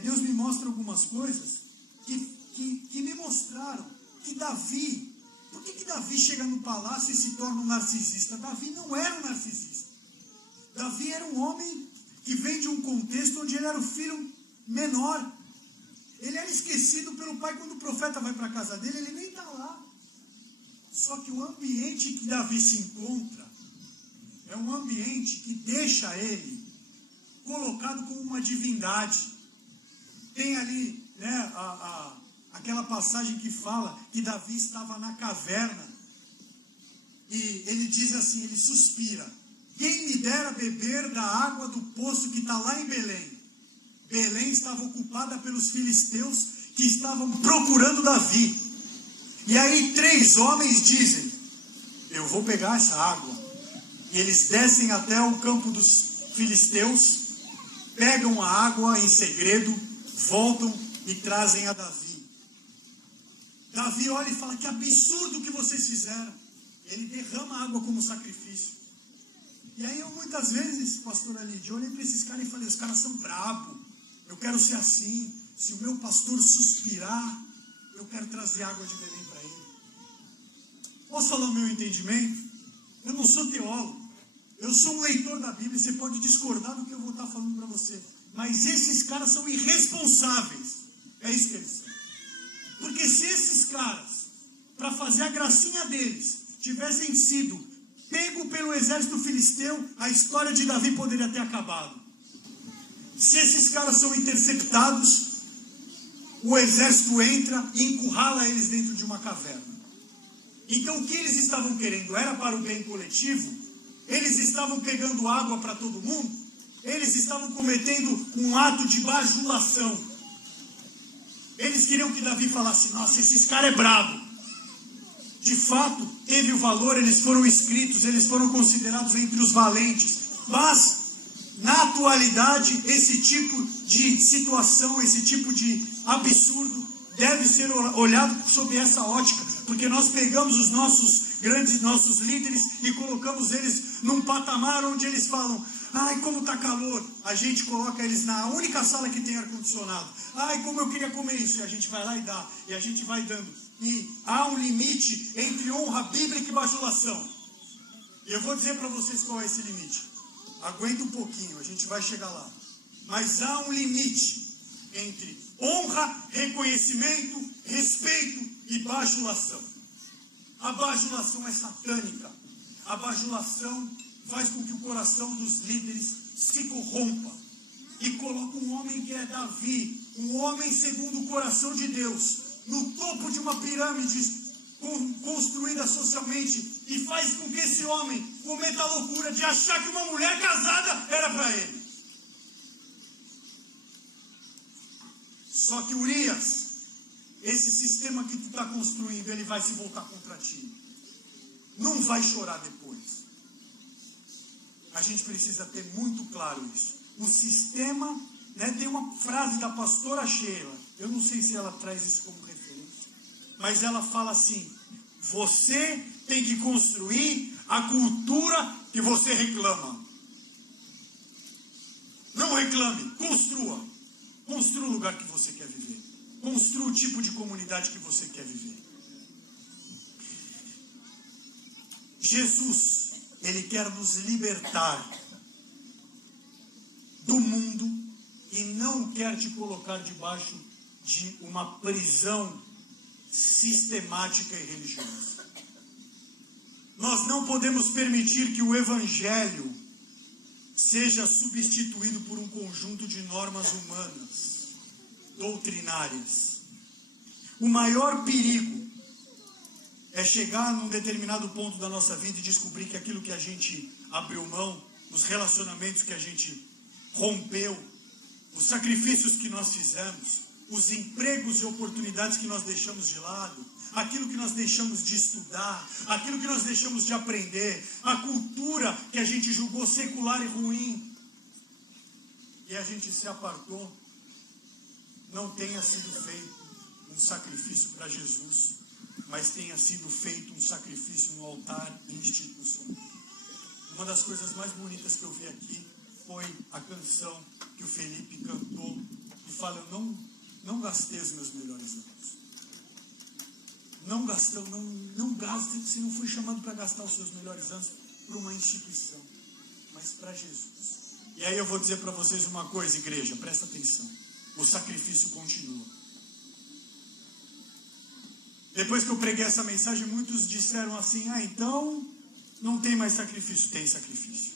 Deus me mostra algumas coisas que me mostraram que Davi, por que Davi chega no palácio e se torna um narcisista? Davi não era um narcisista. Davi era um homem que vem de um contexto onde ele era o filho menor. Ele era esquecido pelo pai. Quando o profeta vai para a casa dele, ele nem está lá. Só que o ambiente que Davi se encontra é um ambiente que deixa ele colocado como uma divindade. Tem ali, né, aquela passagem que fala que Davi estava na caverna e ele diz assim, ele suspira: quem me dera beber da água do poço que está lá em Belém. Belém estava ocupada pelos filisteus que estavam procurando Davi. E aí 3 homens dizem: eu vou pegar essa água. E eles descem até o campo dos filisteus, pegam a água em segredo, voltam e trazem a Davi. Davi olha e fala: que absurdo que vocês fizeram. Ele derrama a água como sacrifício. E aí eu muitas vezes, pastor Alídio, olhei para esses caras e falei: os caras são bravos. Eu quero ser assim. Se o meu pastor suspirar, eu quero trazer água de Belém para ele. Posso falar o meu entendimento? Eu não sou teólogo. Eu sou um leitor da Bíblia. Você pode discordar do que eu vou estar falando para você. Mas esses caras são irresponsáveis. É isso que eles são. Porque se esses caras, para fazer a gracinha deles, tivessem sido pego pelo exército filisteu, a história de Davi poderia ter acabado. Se esses caras são interceptados, o exército entra e encurrala eles dentro de uma caverna. Então o que eles estavam querendo? Era para o bem coletivo? Eles estavam pegando água para todo mundo? Eles estavam cometendo um ato de bajulação. Eles queriam que Davi falasse: nossa, esses caras é brabo. De fato, teve o valor, eles foram escritos, eles foram considerados entre os valentes. Mas, na atualidade, esse tipo de situação, esse tipo de absurdo deve ser olhado sob essa ótica, porque nós pegamos os nossos líderes e colocamos eles num patamar onde eles falam: ai, como está calor. A gente coloca eles na única sala que tem ar-condicionado. Ai, como eu queria comer isso. E a gente vai lá e dá, e a gente vai dando. E há um limite entre honra bíblica e bajulação. E eu vou dizer para vocês qual é esse limite. Aguenta um pouquinho, a gente vai chegar lá. Mas há um limite entre honra, reconhecimento, respeito e bajulação. A bajulação é satânica. A bajulação faz com que o coração dos líderes se corrompa e coloca um homem que é Davi, um homem segundo o coração de Deus, no topo de uma pirâmide construída socialmente, e faz com que esse homem cometa a loucura de achar que uma mulher casada era para ele. Só que Urias, esse sistema que tu está construindo, ele vai se voltar contra ti. Não vai chorar depois. A gente precisa ter muito claro isso. O sistema, né, tem uma frase da pastora Sheila, eu não sei se ela traz isso como referência, mas ela fala assim: você tem que construir a cultura que você reclama. Não reclame, construa. Construa o lugar que você quer viver. Construa o tipo de comunidade que você quer viver. Jesus, ele quer nos libertar do mundo e não quer te colocar debaixo de uma prisão sistemática e religiosa. Nós não podemos permitir que o Evangelho seja substituído por um conjunto de normas humanas, doutrinárias. O maior perigo é chegar num determinado ponto da nossa vida e descobrir que aquilo que a gente abriu mão, os relacionamentos que a gente rompeu, os sacrifícios que nós fizemos, os empregos e oportunidades que nós deixamos de lado, aquilo que nós deixamos de estudar, aquilo que nós deixamos de aprender, a cultura que a gente julgou secular e ruim, e a gente se apartou, não tenha sido feito um sacrifício para Jesus, mas tenha sido feito um sacrifício no altar institucional. Uma das coisas mais bonitas que eu vi aqui foi a canção que o Felipe cantou, e fala: eu não gastei os meus melhores anos. Não gastou, não gasta, você não foi chamado para gastar os seus melhores anos para uma instituição, mas para Jesus. E aí eu vou dizer para vocês uma coisa, igreja, presta atenção. O sacrifício continua. Depois que eu preguei essa mensagem, muitos disseram assim: então não tem mais sacrifício. Tem sacrifício.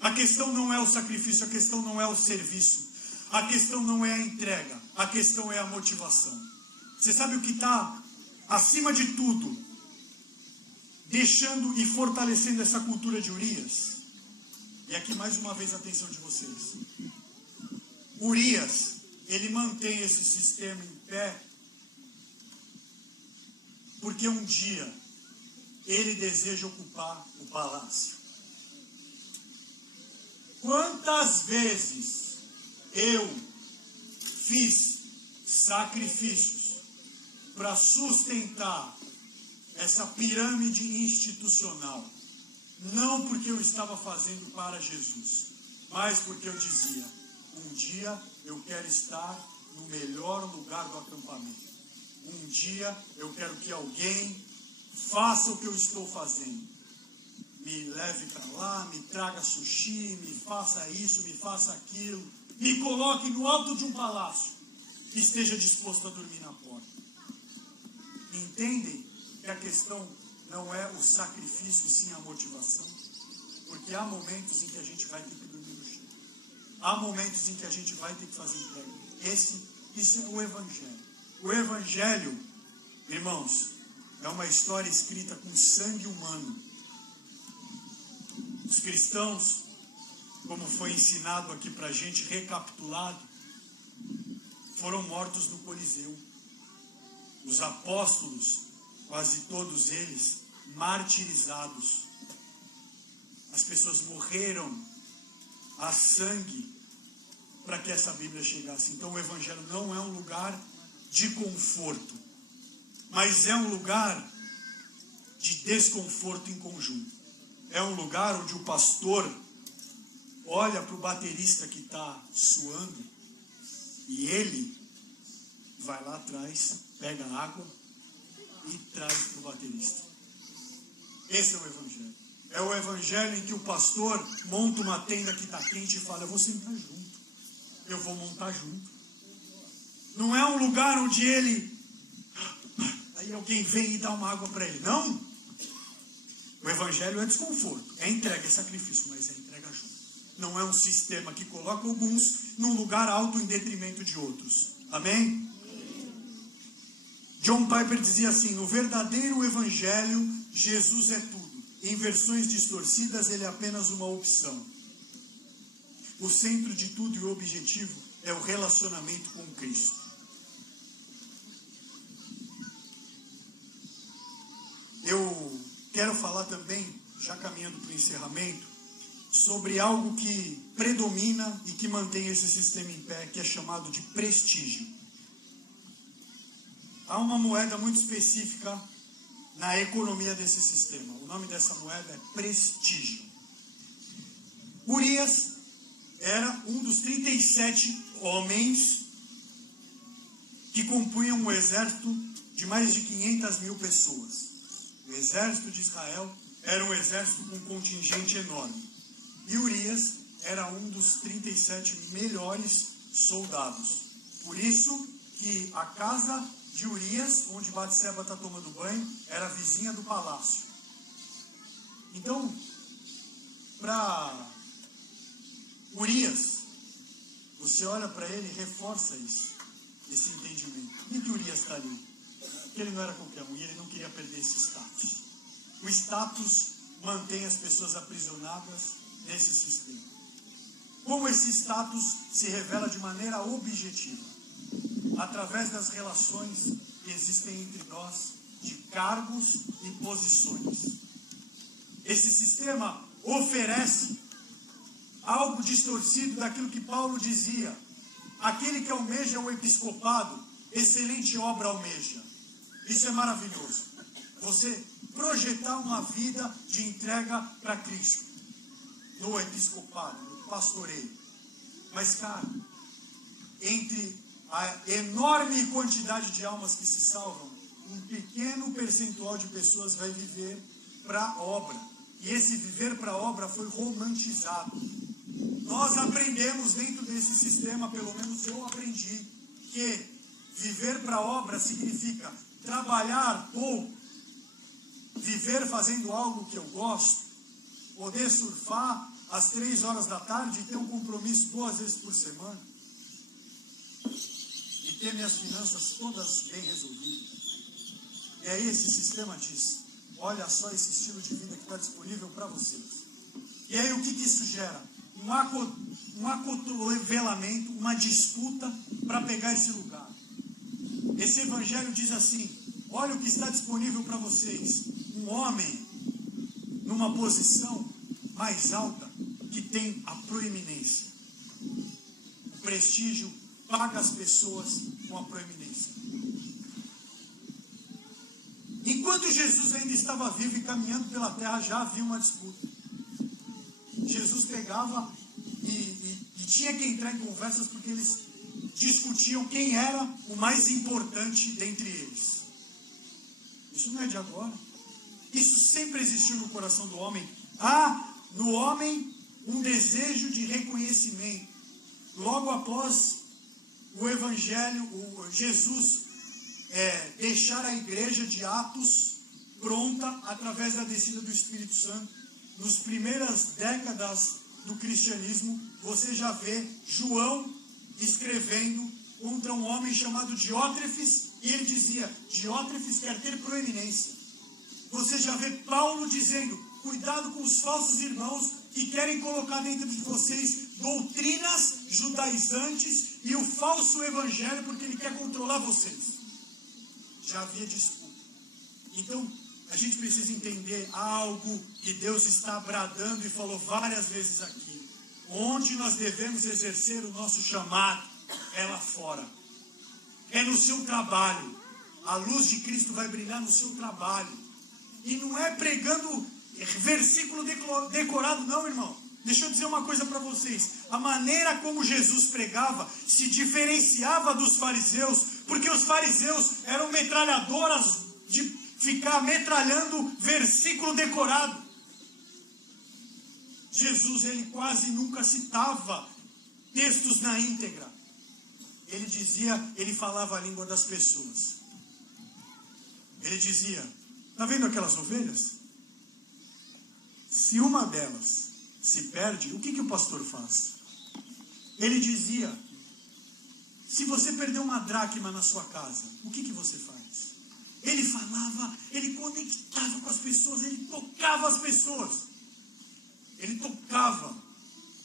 A questão não é o sacrifício, a questão não é o serviço, a questão não é a entrega, a questão é a motivação. Você sabe o que está acima de tudo, deixando e fortalecendo essa cultura de Urias? E aqui mais uma vez a atenção de vocês. Urias, ele mantém esse sistema em pé, porque um dia ele deseja ocupar o palácio. Quantas vezes eu fiz sacrifícios para sustentar essa pirâmide institucional, não porque eu estava fazendo para Jesus, mas porque eu dizia: um dia eu quero estar no melhor lugar do acampamento, um dia eu quero que alguém faça o que eu estou fazendo, me leve para lá, me traga sushi, me faça isso, me faça aquilo, me coloque no alto de um palácio e esteja disposto a dormir na porta. Entendem que a questão não é o sacrifício e sim a motivação? Porque há momentos em que a gente vai ter que dormir no chão. Há momentos em que a gente vai ter que fazer entrega. Isso é o Evangelho. O Evangelho, irmãos, é uma história escrita com sangue humano. Os cristãos, como foi ensinado aqui para a gente, recapitulado, foram mortos no Coliseu. Os apóstolos, quase todos eles, martirizados. As pessoas morreram a sangue para que essa Bíblia chegasse. Então o Evangelho não é um lugar de conforto, mas é um lugar de desconforto em conjunto. É um lugar onde o pastor olha para o baterista que está suando e ele vai lá atrás, pega água e traz para o baterista. Esse é o Evangelho. É o Evangelho em que o pastor monta uma tenda que está quente e fala: eu vou sentar junto, eu vou montar junto. Não é um lugar onde ele aí alguém vem e dá uma água para ele. Não. O evangelho é desconforto, é entrega, é sacrifício, mas é entrega junto. Não é um sistema que coloca alguns num lugar alto em detrimento de outros. Amém? John Piper dizia assim: no verdadeiro evangelho, Jesus é tudo. Em versões distorcidas, ele é apenas uma opção. O centro de tudo e o objetivo é o relacionamento com Cristo. Eu quero falar também, já caminhando para o encerramento, sobre algo que predomina e que mantém esse sistema em pé, que é chamado de prestígio. Há uma moeda muito específica na economia desse sistema. O nome dessa moeda é prestígio. Urias era um dos 37 homens que compunham um exército de mais de 500 mil pessoas. O exército de Israel era um exército com um contingente enorme. E Urias era um dos 37 melhores soldados. Por isso que a casa de Urias, onde Batseba está tomando banho, era vizinha do palácio. Então, para Urias, você olha para ele e reforça isso, esse entendimento. Por que Urias está ali? Porque ele não era qualquer um e ele não queria perder esse status. O status mantém as pessoas aprisionadas nesse sistema. Como esse status se revela de maneira objetiva? Através das relações que existem entre nós, de cargos e posições. Esse sistema oferece algo distorcido daquilo que Paulo dizia: aquele que almeja o episcopado, excelente obra almeja. Isso é maravilhoso. Você projetar uma vida de entrega para Cristo, no episcopado, no pastoreio. Mas, cara, entre a enorme quantidade de almas que se salvam, um pequeno percentual de pessoas vai viver para a obra. E esse viver para a obra foi romantizado. Nós aprendemos dentro desse sistema, pelo menos eu aprendi, que viver para a obra significa trabalhar pouco, viver fazendo algo que eu gosto, poder surfar às 3 horas da tarde e ter um compromisso 2 vezes por semana, e ter minhas finanças todas bem resolvidas. E aí esse sistema diz: olha só esse estilo de vida que está disponível para vocês. E aí o que isso gera? Um acotovelamento, uma disputa para pegar esse lugar. Esse evangelho diz assim: olha o que está disponível para vocês. Um homem numa posição mais alta que tem a proeminência. O prestígio paga as pessoas com a proeminência. Enquanto Jesus ainda estava vivo e caminhando pela terra, já havia uma disputa. Jesus pegava e tinha que entrar em conversas, porque eles discutiam quem era o mais importante dentre eles. Isso não é de agora. Isso sempre existiu no coração do homem. Há no homem um desejo de reconhecimento. Logo após o Evangelho, Jesus deixar a igreja de Atos pronta através da descida do Espírito Santo, nas primeiras décadas do cristianismo, você já vê João escrevendo contra um homem chamado Diótrefes, e ele dizia: Diótrefes quer ter proeminência. Você já vê Paulo dizendo: cuidado com os falsos irmãos que querem colocar dentro de vocês doutrinas judaizantes e o falso evangelho, porque ele quer controlar vocês. Já havia disputa. Então, a gente precisa entender algo que Deus está bradando e falou várias vezes aqui. Onde nós devemos exercer o nosso chamado é lá fora. É no seu trabalho. A luz de Cristo vai brilhar no seu trabalho. E não é pregando versículo decorado, não, irmão. Deixa eu dizer uma coisa para vocês. A maneira como Jesus pregava se diferenciava dos fariseus, porque os fariseus eram metralhadoras de ficar metralhando versículo decorado. Jesus, ele quase nunca citava textos na íntegra. Ele falava a língua das pessoas. Ele dizia, está vendo aquelas ovelhas? Se uma delas se perde, o que o pastor faz? Ele dizia, se você perder uma dracma na sua casa, o que você faz? Ele falava, ele conectava com as pessoas, ele tocava as pessoas. Ele tocava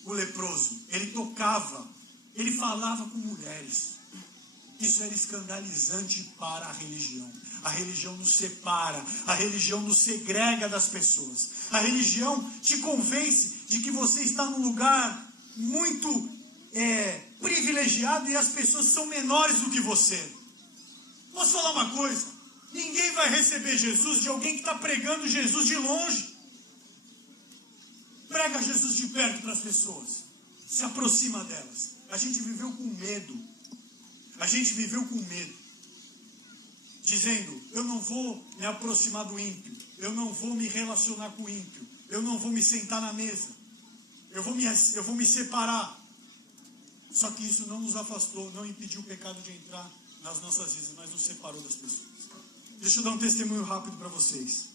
o leproso, ele falava com mulheres. Isso era escandalizante para a religião. A religião nos separa, a religião nos segrega das pessoas. A religião te convence de que você está num lugar muito privilegiado e as pessoas são menores do que você. Posso falar uma coisa? Ninguém vai receber Jesus de alguém que está pregando Jesus de longe. Prega Jesus de perto para as pessoas. Se aproxima delas. A gente viveu com medo. Dizendo, eu não vou me aproximar do ímpio. Eu não vou me relacionar com o ímpio. Eu não vou me sentar na mesa. Eu vou me separar. Só que isso não nos afastou, não impediu o pecado de entrar nas nossas vidas, mas nos separou das pessoas. Deixa eu dar um testemunho rápido para vocês.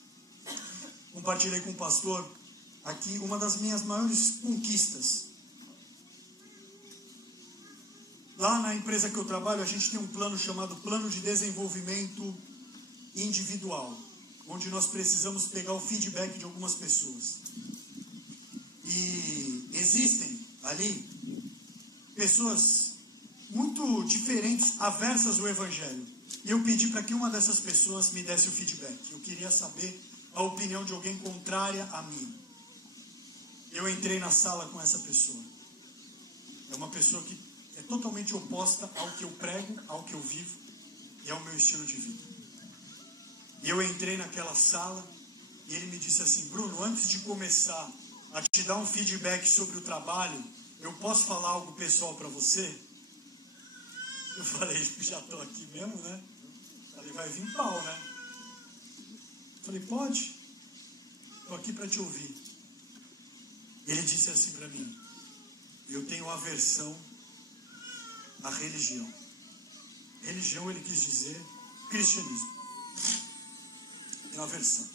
Compartilhei com o pastor aqui uma das minhas maiores conquistas. Lá na empresa que eu trabalho, a gente tem um plano chamado Plano de Desenvolvimento Individual, onde nós precisamos pegar o feedback de algumas pessoas. E existem ali pessoas muito diferentes, aversas ao Evangelho. E eu pedi para que uma dessas pessoas me desse o feedback. Eu queria saber a opinião de alguém contrária a mim. Eu entrei na sala com essa pessoa. É uma pessoa que é totalmente oposta ao que eu prego, ao que eu vivo e ao meu estilo de vida. E eu entrei naquela sala e ele me disse assim, Bruno, antes de começar a te dar um feedback sobre o trabalho, eu posso falar algo pessoal para você? Eu falei, já estou aqui mesmo, né? Falei, vai vir pau, né? Falei, pode? Estou aqui para te ouvir. Ele disse assim para mim, eu tenho aversão à religião. Religião, ele quis dizer cristianismo. Tenho aversão.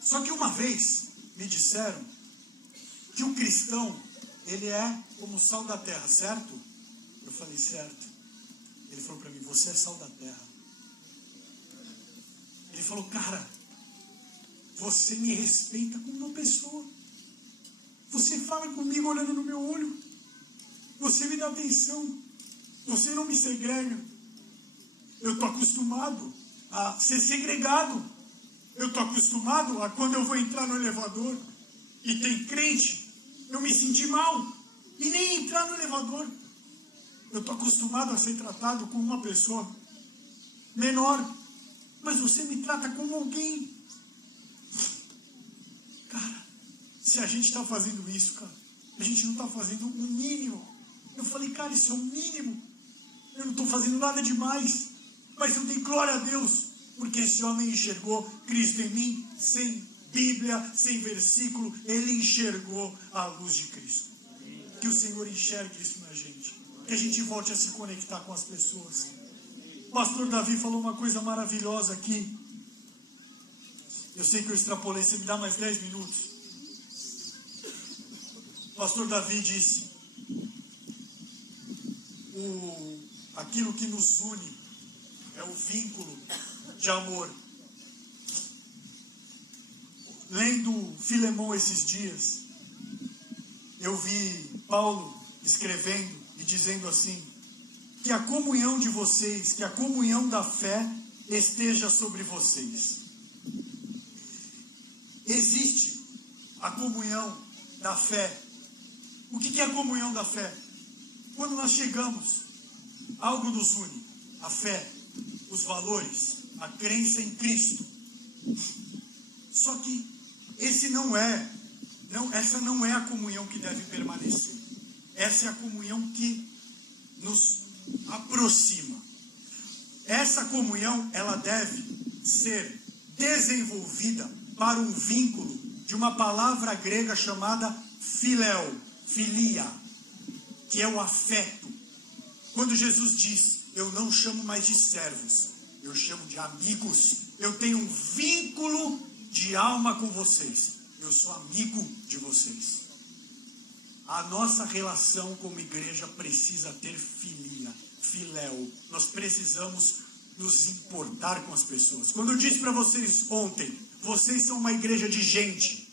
Só que uma vez me disseram que o cristão, ele é como o sal da terra, certo? Eu falei, certo. Ele falou para mim, você é sal da terra. Ele falou, cara, você me respeita como uma pessoa. Você fala comigo olhando no meu olho. Você me dá atenção. Você não me segrega. Eu estou acostumado a ser segregado. Eu estou acostumado a quando eu vou entrar no elevador e tem crente, eu me senti mal e nem entrar no elevador. Eu estou acostumado a ser tratado como uma pessoa menor, mas você me trata como alguém. Cara, se a gente está fazendo isso, cara, a gente não está fazendo o mínimo. Eu falei, cara, isso é o mínimo. Eu não estou fazendo nada demais, mas eu dei glória a Deus, porque esse homem enxergou Cristo em mim, sem Bíblia, sem versículo, ele enxergou a luz de Cristo. Que o Senhor enxergue isso na gente, que a gente volte a se conectar com as pessoas. O pastor Davi falou uma coisa maravilhosa aqui. Eu sei que eu extrapolei, você me dá mais 10 minutos. O pastor Davi disse, aquilo que nos une é o vínculo de amor. Lendo Filemão esses dias, eu vi Paulo escrevendo e dizendo assim, que a comunhão de vocês, que a comunhão da fé esteja sobre vocês. Existe a comunhão da fé. O que é a comunhão da fé? Quando nós chegamos, algo nos une, a fé, os valores, a crença em Cristo. Só que essa não é a comunhão que deve permanecer. Essa é a comunhão que nos aproxima. Essa comunhão, ela deve ser desenvolvida para um vínculo de uma palavra grega chamada filéu, filia, que é o afeto. Quando Jesus diz, eu não chamo mais de servos, eu chamo de amigos. Eu tenho um vínculo de alma com vocês. Eu sou amigo de vocês. A nossa relação como igreja precisa ter filia, filéu. Nós precisamos nos importar com as pessoas. Quando eu disse para vocês ontem, vocês são uma igreja de gente.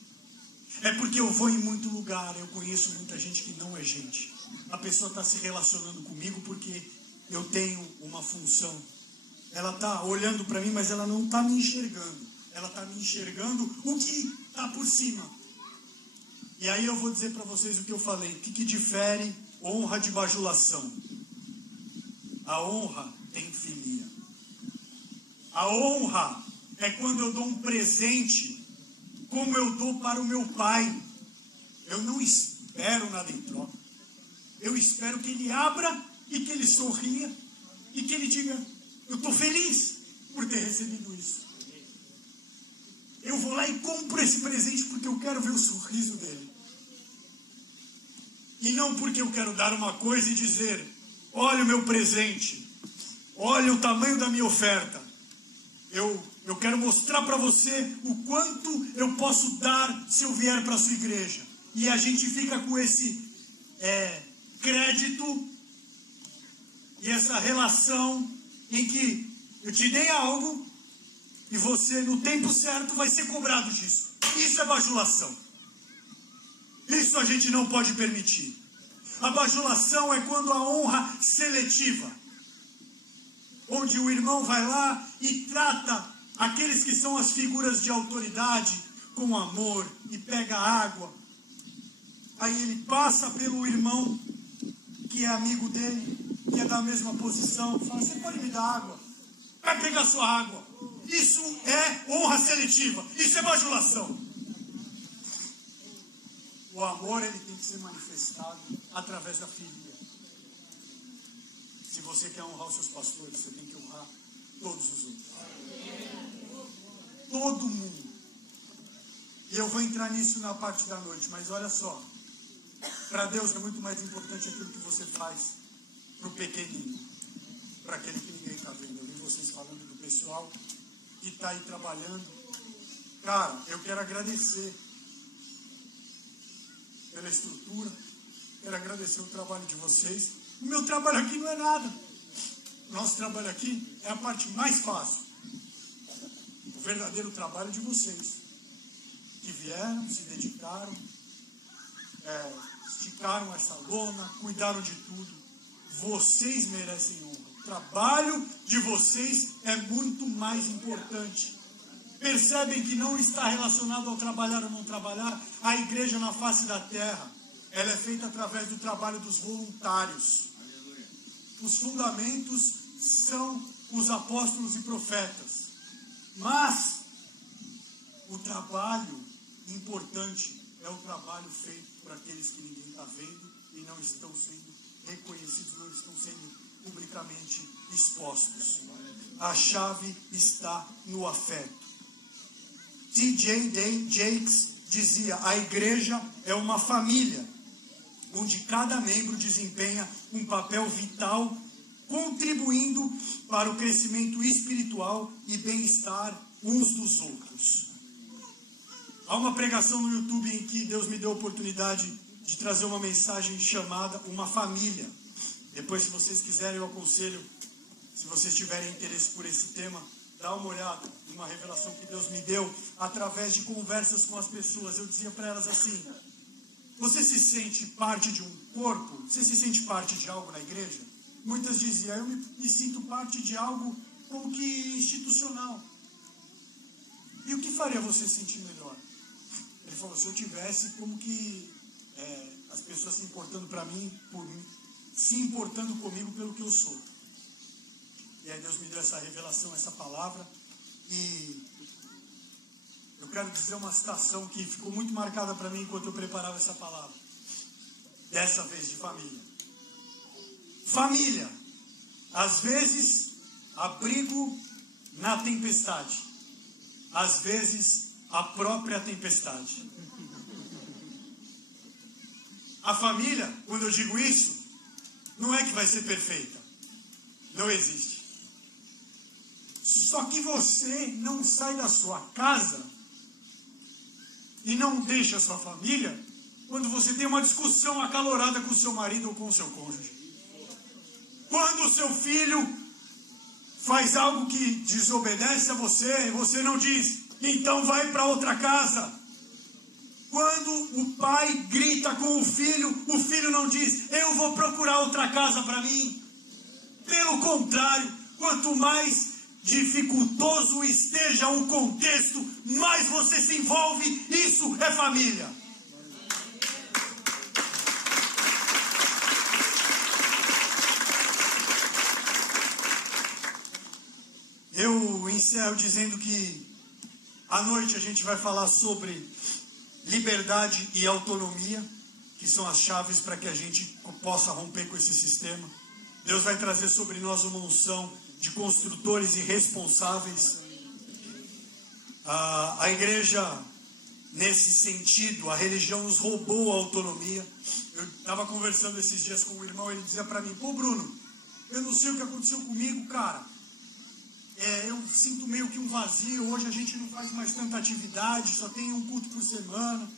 É porque eu vou em muito lugar, eu conheço muita gente que não é gente. A pessoa está se relacionando comigo porque eu tenho uma função. Ela está olhando para mim, mas ela não está me enxergando. Ela está me enxergando o que está por cima. E aí eu vou dizer para vocês o que eu falei. O que difere honra de bajulação? A honra tem filia. A honra é quando eu dou um presente como eu dou para o meu pai. Eu não espero nada em troca. Eu espero que ele abra e que ele sorria e que ele diga: eu estou feliz por ter recebido isso. Eu vou lá e compro esse presente porque eu quero ver o sorriso dele. E não porque eu quero dar uma coisa e dizer: olha o meu presente, olha o tamanho da minha oferta. Eu quero mostrar para você o quanto eu posso dar se eu vier para a sua igreja. E a gente fica com esse crédito e essa relação em que eu te dei algo e você, no tempo certo, vai ser cobrado disso. Isso é bajulação. Isso a gente não pode permitir. A bajulação é quando a honra seletiva, onde o irmão vai lá e trata aqueles que são as figuras de autoridade com amor e pega água. Aí ele passa pelo irmão que é amigo dele, que é da mesma posição, fala: você pode me dar água? Vai pegar sua água. Isso é honra seletiva. Isso é bajulação. O amor, ele tem que ser manifestado através da filia. Se você quer honrar os seus pastores, você tem que honrar todos os outros. Todo mundo. E eu vou entrar nisso na parte da noite, mas olha só. Para Deus é muito mais importante aquilo que você faz para o pequenino, para aquele que ninguém está vendo. Eu vi vocês falando do pessoal que está aí trabalhando. Cara, eu quero agradecer pela estrutura, quero agradecer o trabalho de vocês. O meu trabalho aqui não é nada. O nosso trabalho aqui é a parte mais fácil. O verdadeiro trabalho de vocês, que vieram, se dedicaram, esticaram essa lona, cuidaram de tudo. Vocês merecem honra. O trabalho de vocês é muito mais importante. Percebem que não está relacionado ao trabalhar ou não trabalhar? A igreja na face da terra, ela é feita através do trabalho dos voluntários. Os fundamentos são os apóstolos e profetas. Mas o trabalho importante é o trabalho feito por aqueles que ninguém está vendo e não estão sendo reconhecidos, não estão sendo publicamente expostos. A chave está no afeto. T.J. Jakes dizia: a igreja é uma família, onde cada membro desempenha um papel vital, contribuindo para o crescimento espiritual e bem-estar uns dos outros. Há uma pregação no YouTube em que Deus me deu a oportunidade de trazer uma mensagem chamada Uma Família. Depois, se vocês quiserem, eu aconselho, se vocês tiverem interesse por esse tema, dá uma olhada numa revelação que Deus me deu através de conversas com as pessoas. Eu dizia para elas assim: você se sente parte de um corpo? Você se sente parte de algo na igreja? Muitas diziam: eu me sinto parte de algo como que institucional. E o que faria você se sentir melhor? Ele falou: se eu tivesse como que as pessoas se importando para mim, se importando comigo pelo que eu sou. E aí Deus me deu essa revelação, essa palavra. E eu quero dizer uma citação que ficou muito marcada para mim enquanto eu preparava essa palavra. Dessa vez de família. Família, às vezes, abrigo na tempestade. Às vezes, a própria tempestade. A família, quando eu digo isso, não é que vai ser perfeita. Não existe. Só que você não sai da sua casa e não deixa a sua família quando você tem uma discussão acalorada com o seu marido ou com o seu cônjuge. Quando o seu filho faz algo que desobedece a você, você não diz, então vai para outra casa. Quando o pai grita com o filho não diz, eu vou procurar outra casa para mim. Pelo contrário, quanto mais dificultoso esteja o contexto, mais você se envolve. Isso é família. Eu encerro dizendo que à noite a gente vai falar sobre liberdade e autonomia, que são as chaves para que a gente possa romper com esse sistema. Deus vai trazer sobre nós uma unção de construtores e responsáveis. A igreja, nesse sentido, a religião nos roubou a autonomia. Eu estava conversando esses dias com um irmão, ele dizia para mim, pô Bruno, eu não sei o que aconteceu comigo, cara. Eu sinto meio que um vazio, hoje a gente não faz mais tanta atividade, só tem um culto por semana.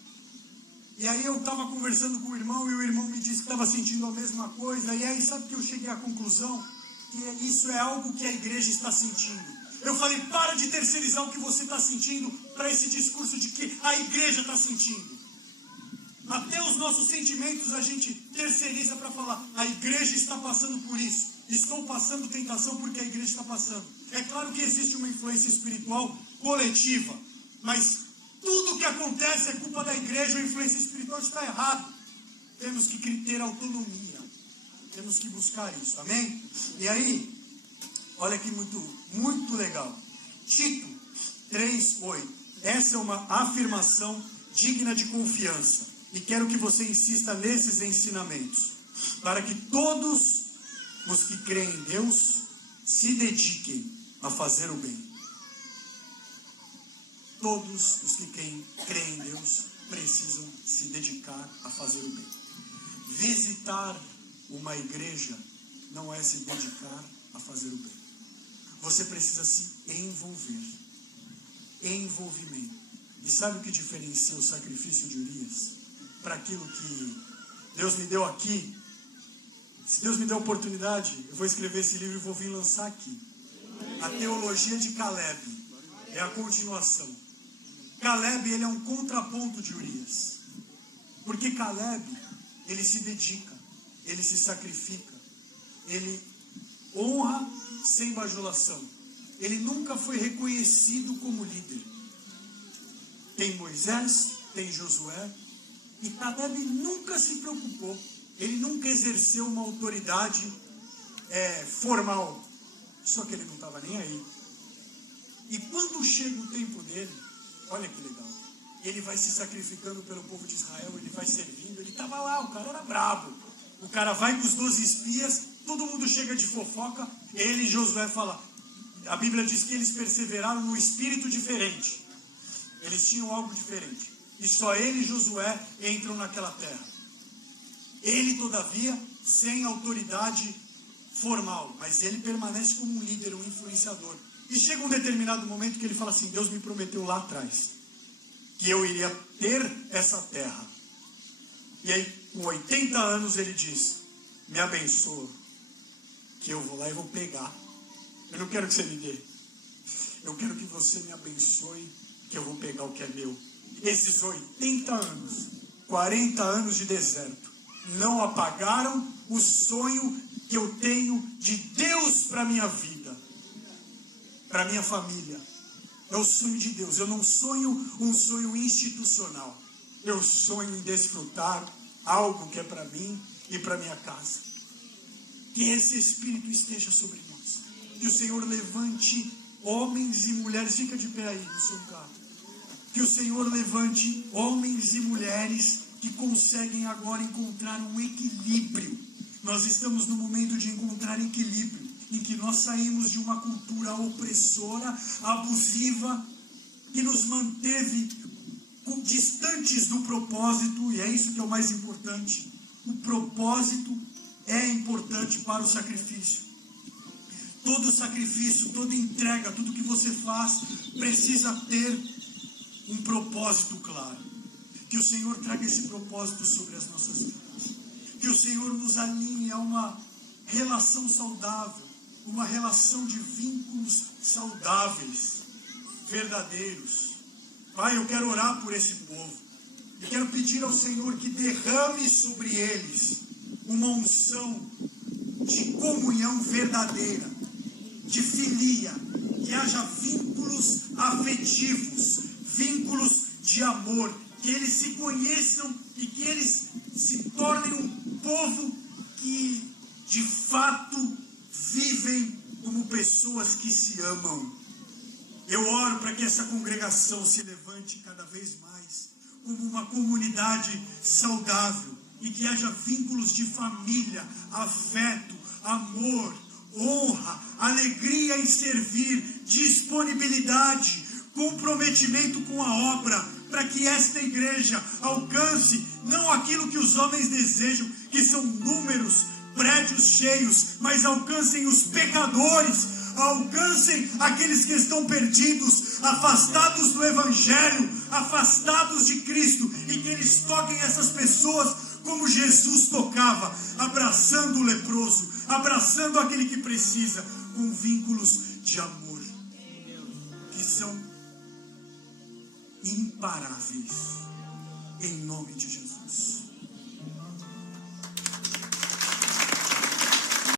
E aí eu estava conversando com o irmão e o irmão me disse que estava sentindo a mesma coisa. E aí sabe que eu cheguei à conclusão? Que isso é algo que a igreja está sentindo. Eu falei, para de terceirizar o que você está sentindo para esse discurso de que a igreja está sentindo. Até os nossos sentimentos a gente terceiriza para falar, a igreja está passando por isso. Estou passando tentação porque a igreja está passando. É claro que existe uma influência espiritual coletiva, mas tudo que acontece é culpa da igreja, a influência espiritual está errado. Temos que ter autonomia, temos que buscar isso, amém? E aí, olha que muito legal. Tito 3:8. Essa é uma afirmação digna de confiança. E quero que você insista nesses ensinamentos, para que todos os que creem em Deus se dediquem a fazer o bem. Todos os que creem em Deus precisam se dedicar a fazer o bem. Visitar uma igreja não é se dedicar a fazer o bem. Você precisa se envolver. Envolvimento. E sabe o que diferencia o sacrifício de Urias para aquilo que Deus me deu aqui? Se Deus me der a oportunidade, eu vou escrever esse livro e vou vir lançar aqui. A teologia de Caleb é a continuação. Caleb, ele é um contraponto de Urias. Porque Caleb, ele se dedica, ele se sacrifica, ele honra sem bajulação. Ele nunca foi reconhecido como líder. Tem Moisés, tem Josué, e Caleb nunca se preocupou. Ele nunca exerceu uma autoridade formal. Só que ele não estava nem aí. E quando chega o tempo dele, olha que legal, ele vai se sacrificando pelo povo de Israel, ele vai servindo, ele estava lá, o cara era brabo. O cara vai com os 12 espias, todo mundo chega de fofoca, ele e Josué falam, a Bíblia diz que eles perseveraram num espírito diferente. Eles tinham algo diferente. E só ele e Josué entram naquela terra. Ele, todavia, sem autoridade formal, mas ele permanece como um líder, um influenciador. E chega um determinado momento que ele fala assim, Deus me prometeu lá atrás que eu iria ter essa terra. E aí, com 80 anos, ele diz, me abençoa, que eu vou lá e vou pegar. Eu não quero que você me dê. Eu quero que você me abençoe, que eu vou pegar o que é meu. Esses 80 anos, 40 anos de deserto, não apagaram o sonho que eu tenho de Deus para minha vida, para minha família. É o sonho de Deus. Eu não sonho um sonho institucional. Eu sonho em desfrutar algo que é para mim e para minha casa. Que esse Espírito esteja sobre nós. Que o Senhor levante homens e mulheres. Fica de pé aí no seu lugar. Que o Senhor levante homens e mulheres que conseguem agora encontrar um equilíbrio. Nós estamos no momento de encontrar equilíbrio, em que nós saímos de uma cultura opressora, abusiva, que nos manteve distantes do propósito, e é isso que é o mais importante. O propósito é importante para o sacrifício. todo sacrifício, toda entrega, tudo que você faz precisa ter um propósito claro. Que o Senhor traga esse propósito sobre as nossas vidas. Que o Senhor nos alinhe a uma relação saudável, uma relação de vínculos saudáveis, verdadeiros. Pai, eu quero orar por esse povo. Eu quero pedir ao Senhor que derrame sobre eles uma unção de comunhão verdadeira, de filia, que haja vínculos afetivos, vínculos de amor, que eles se conheçam e que eles se tornem um povo que de fato vivem como pessoas que se amam. Eu oro para que essa congregação se levante cada vez mais como uma comunidade saudável e que haja vínculos de família, afeto, amor, honra, alegria em servir, disponibilidade, comprometimento com a obra, para que esta igreja alcance não aquilo que os homens desejam, que são números, prédios cheios, mas alcancem os pecadores, alcancem aqueles que estão perdidos, afastados do Evangelho, afastados de Cristo, e que eles toquem essas pessoas como Jesus tocava, abraçando o leproso, abraçando aquele que precisa, com vínculos de amor, que são imparáveis, em nome de Jesus.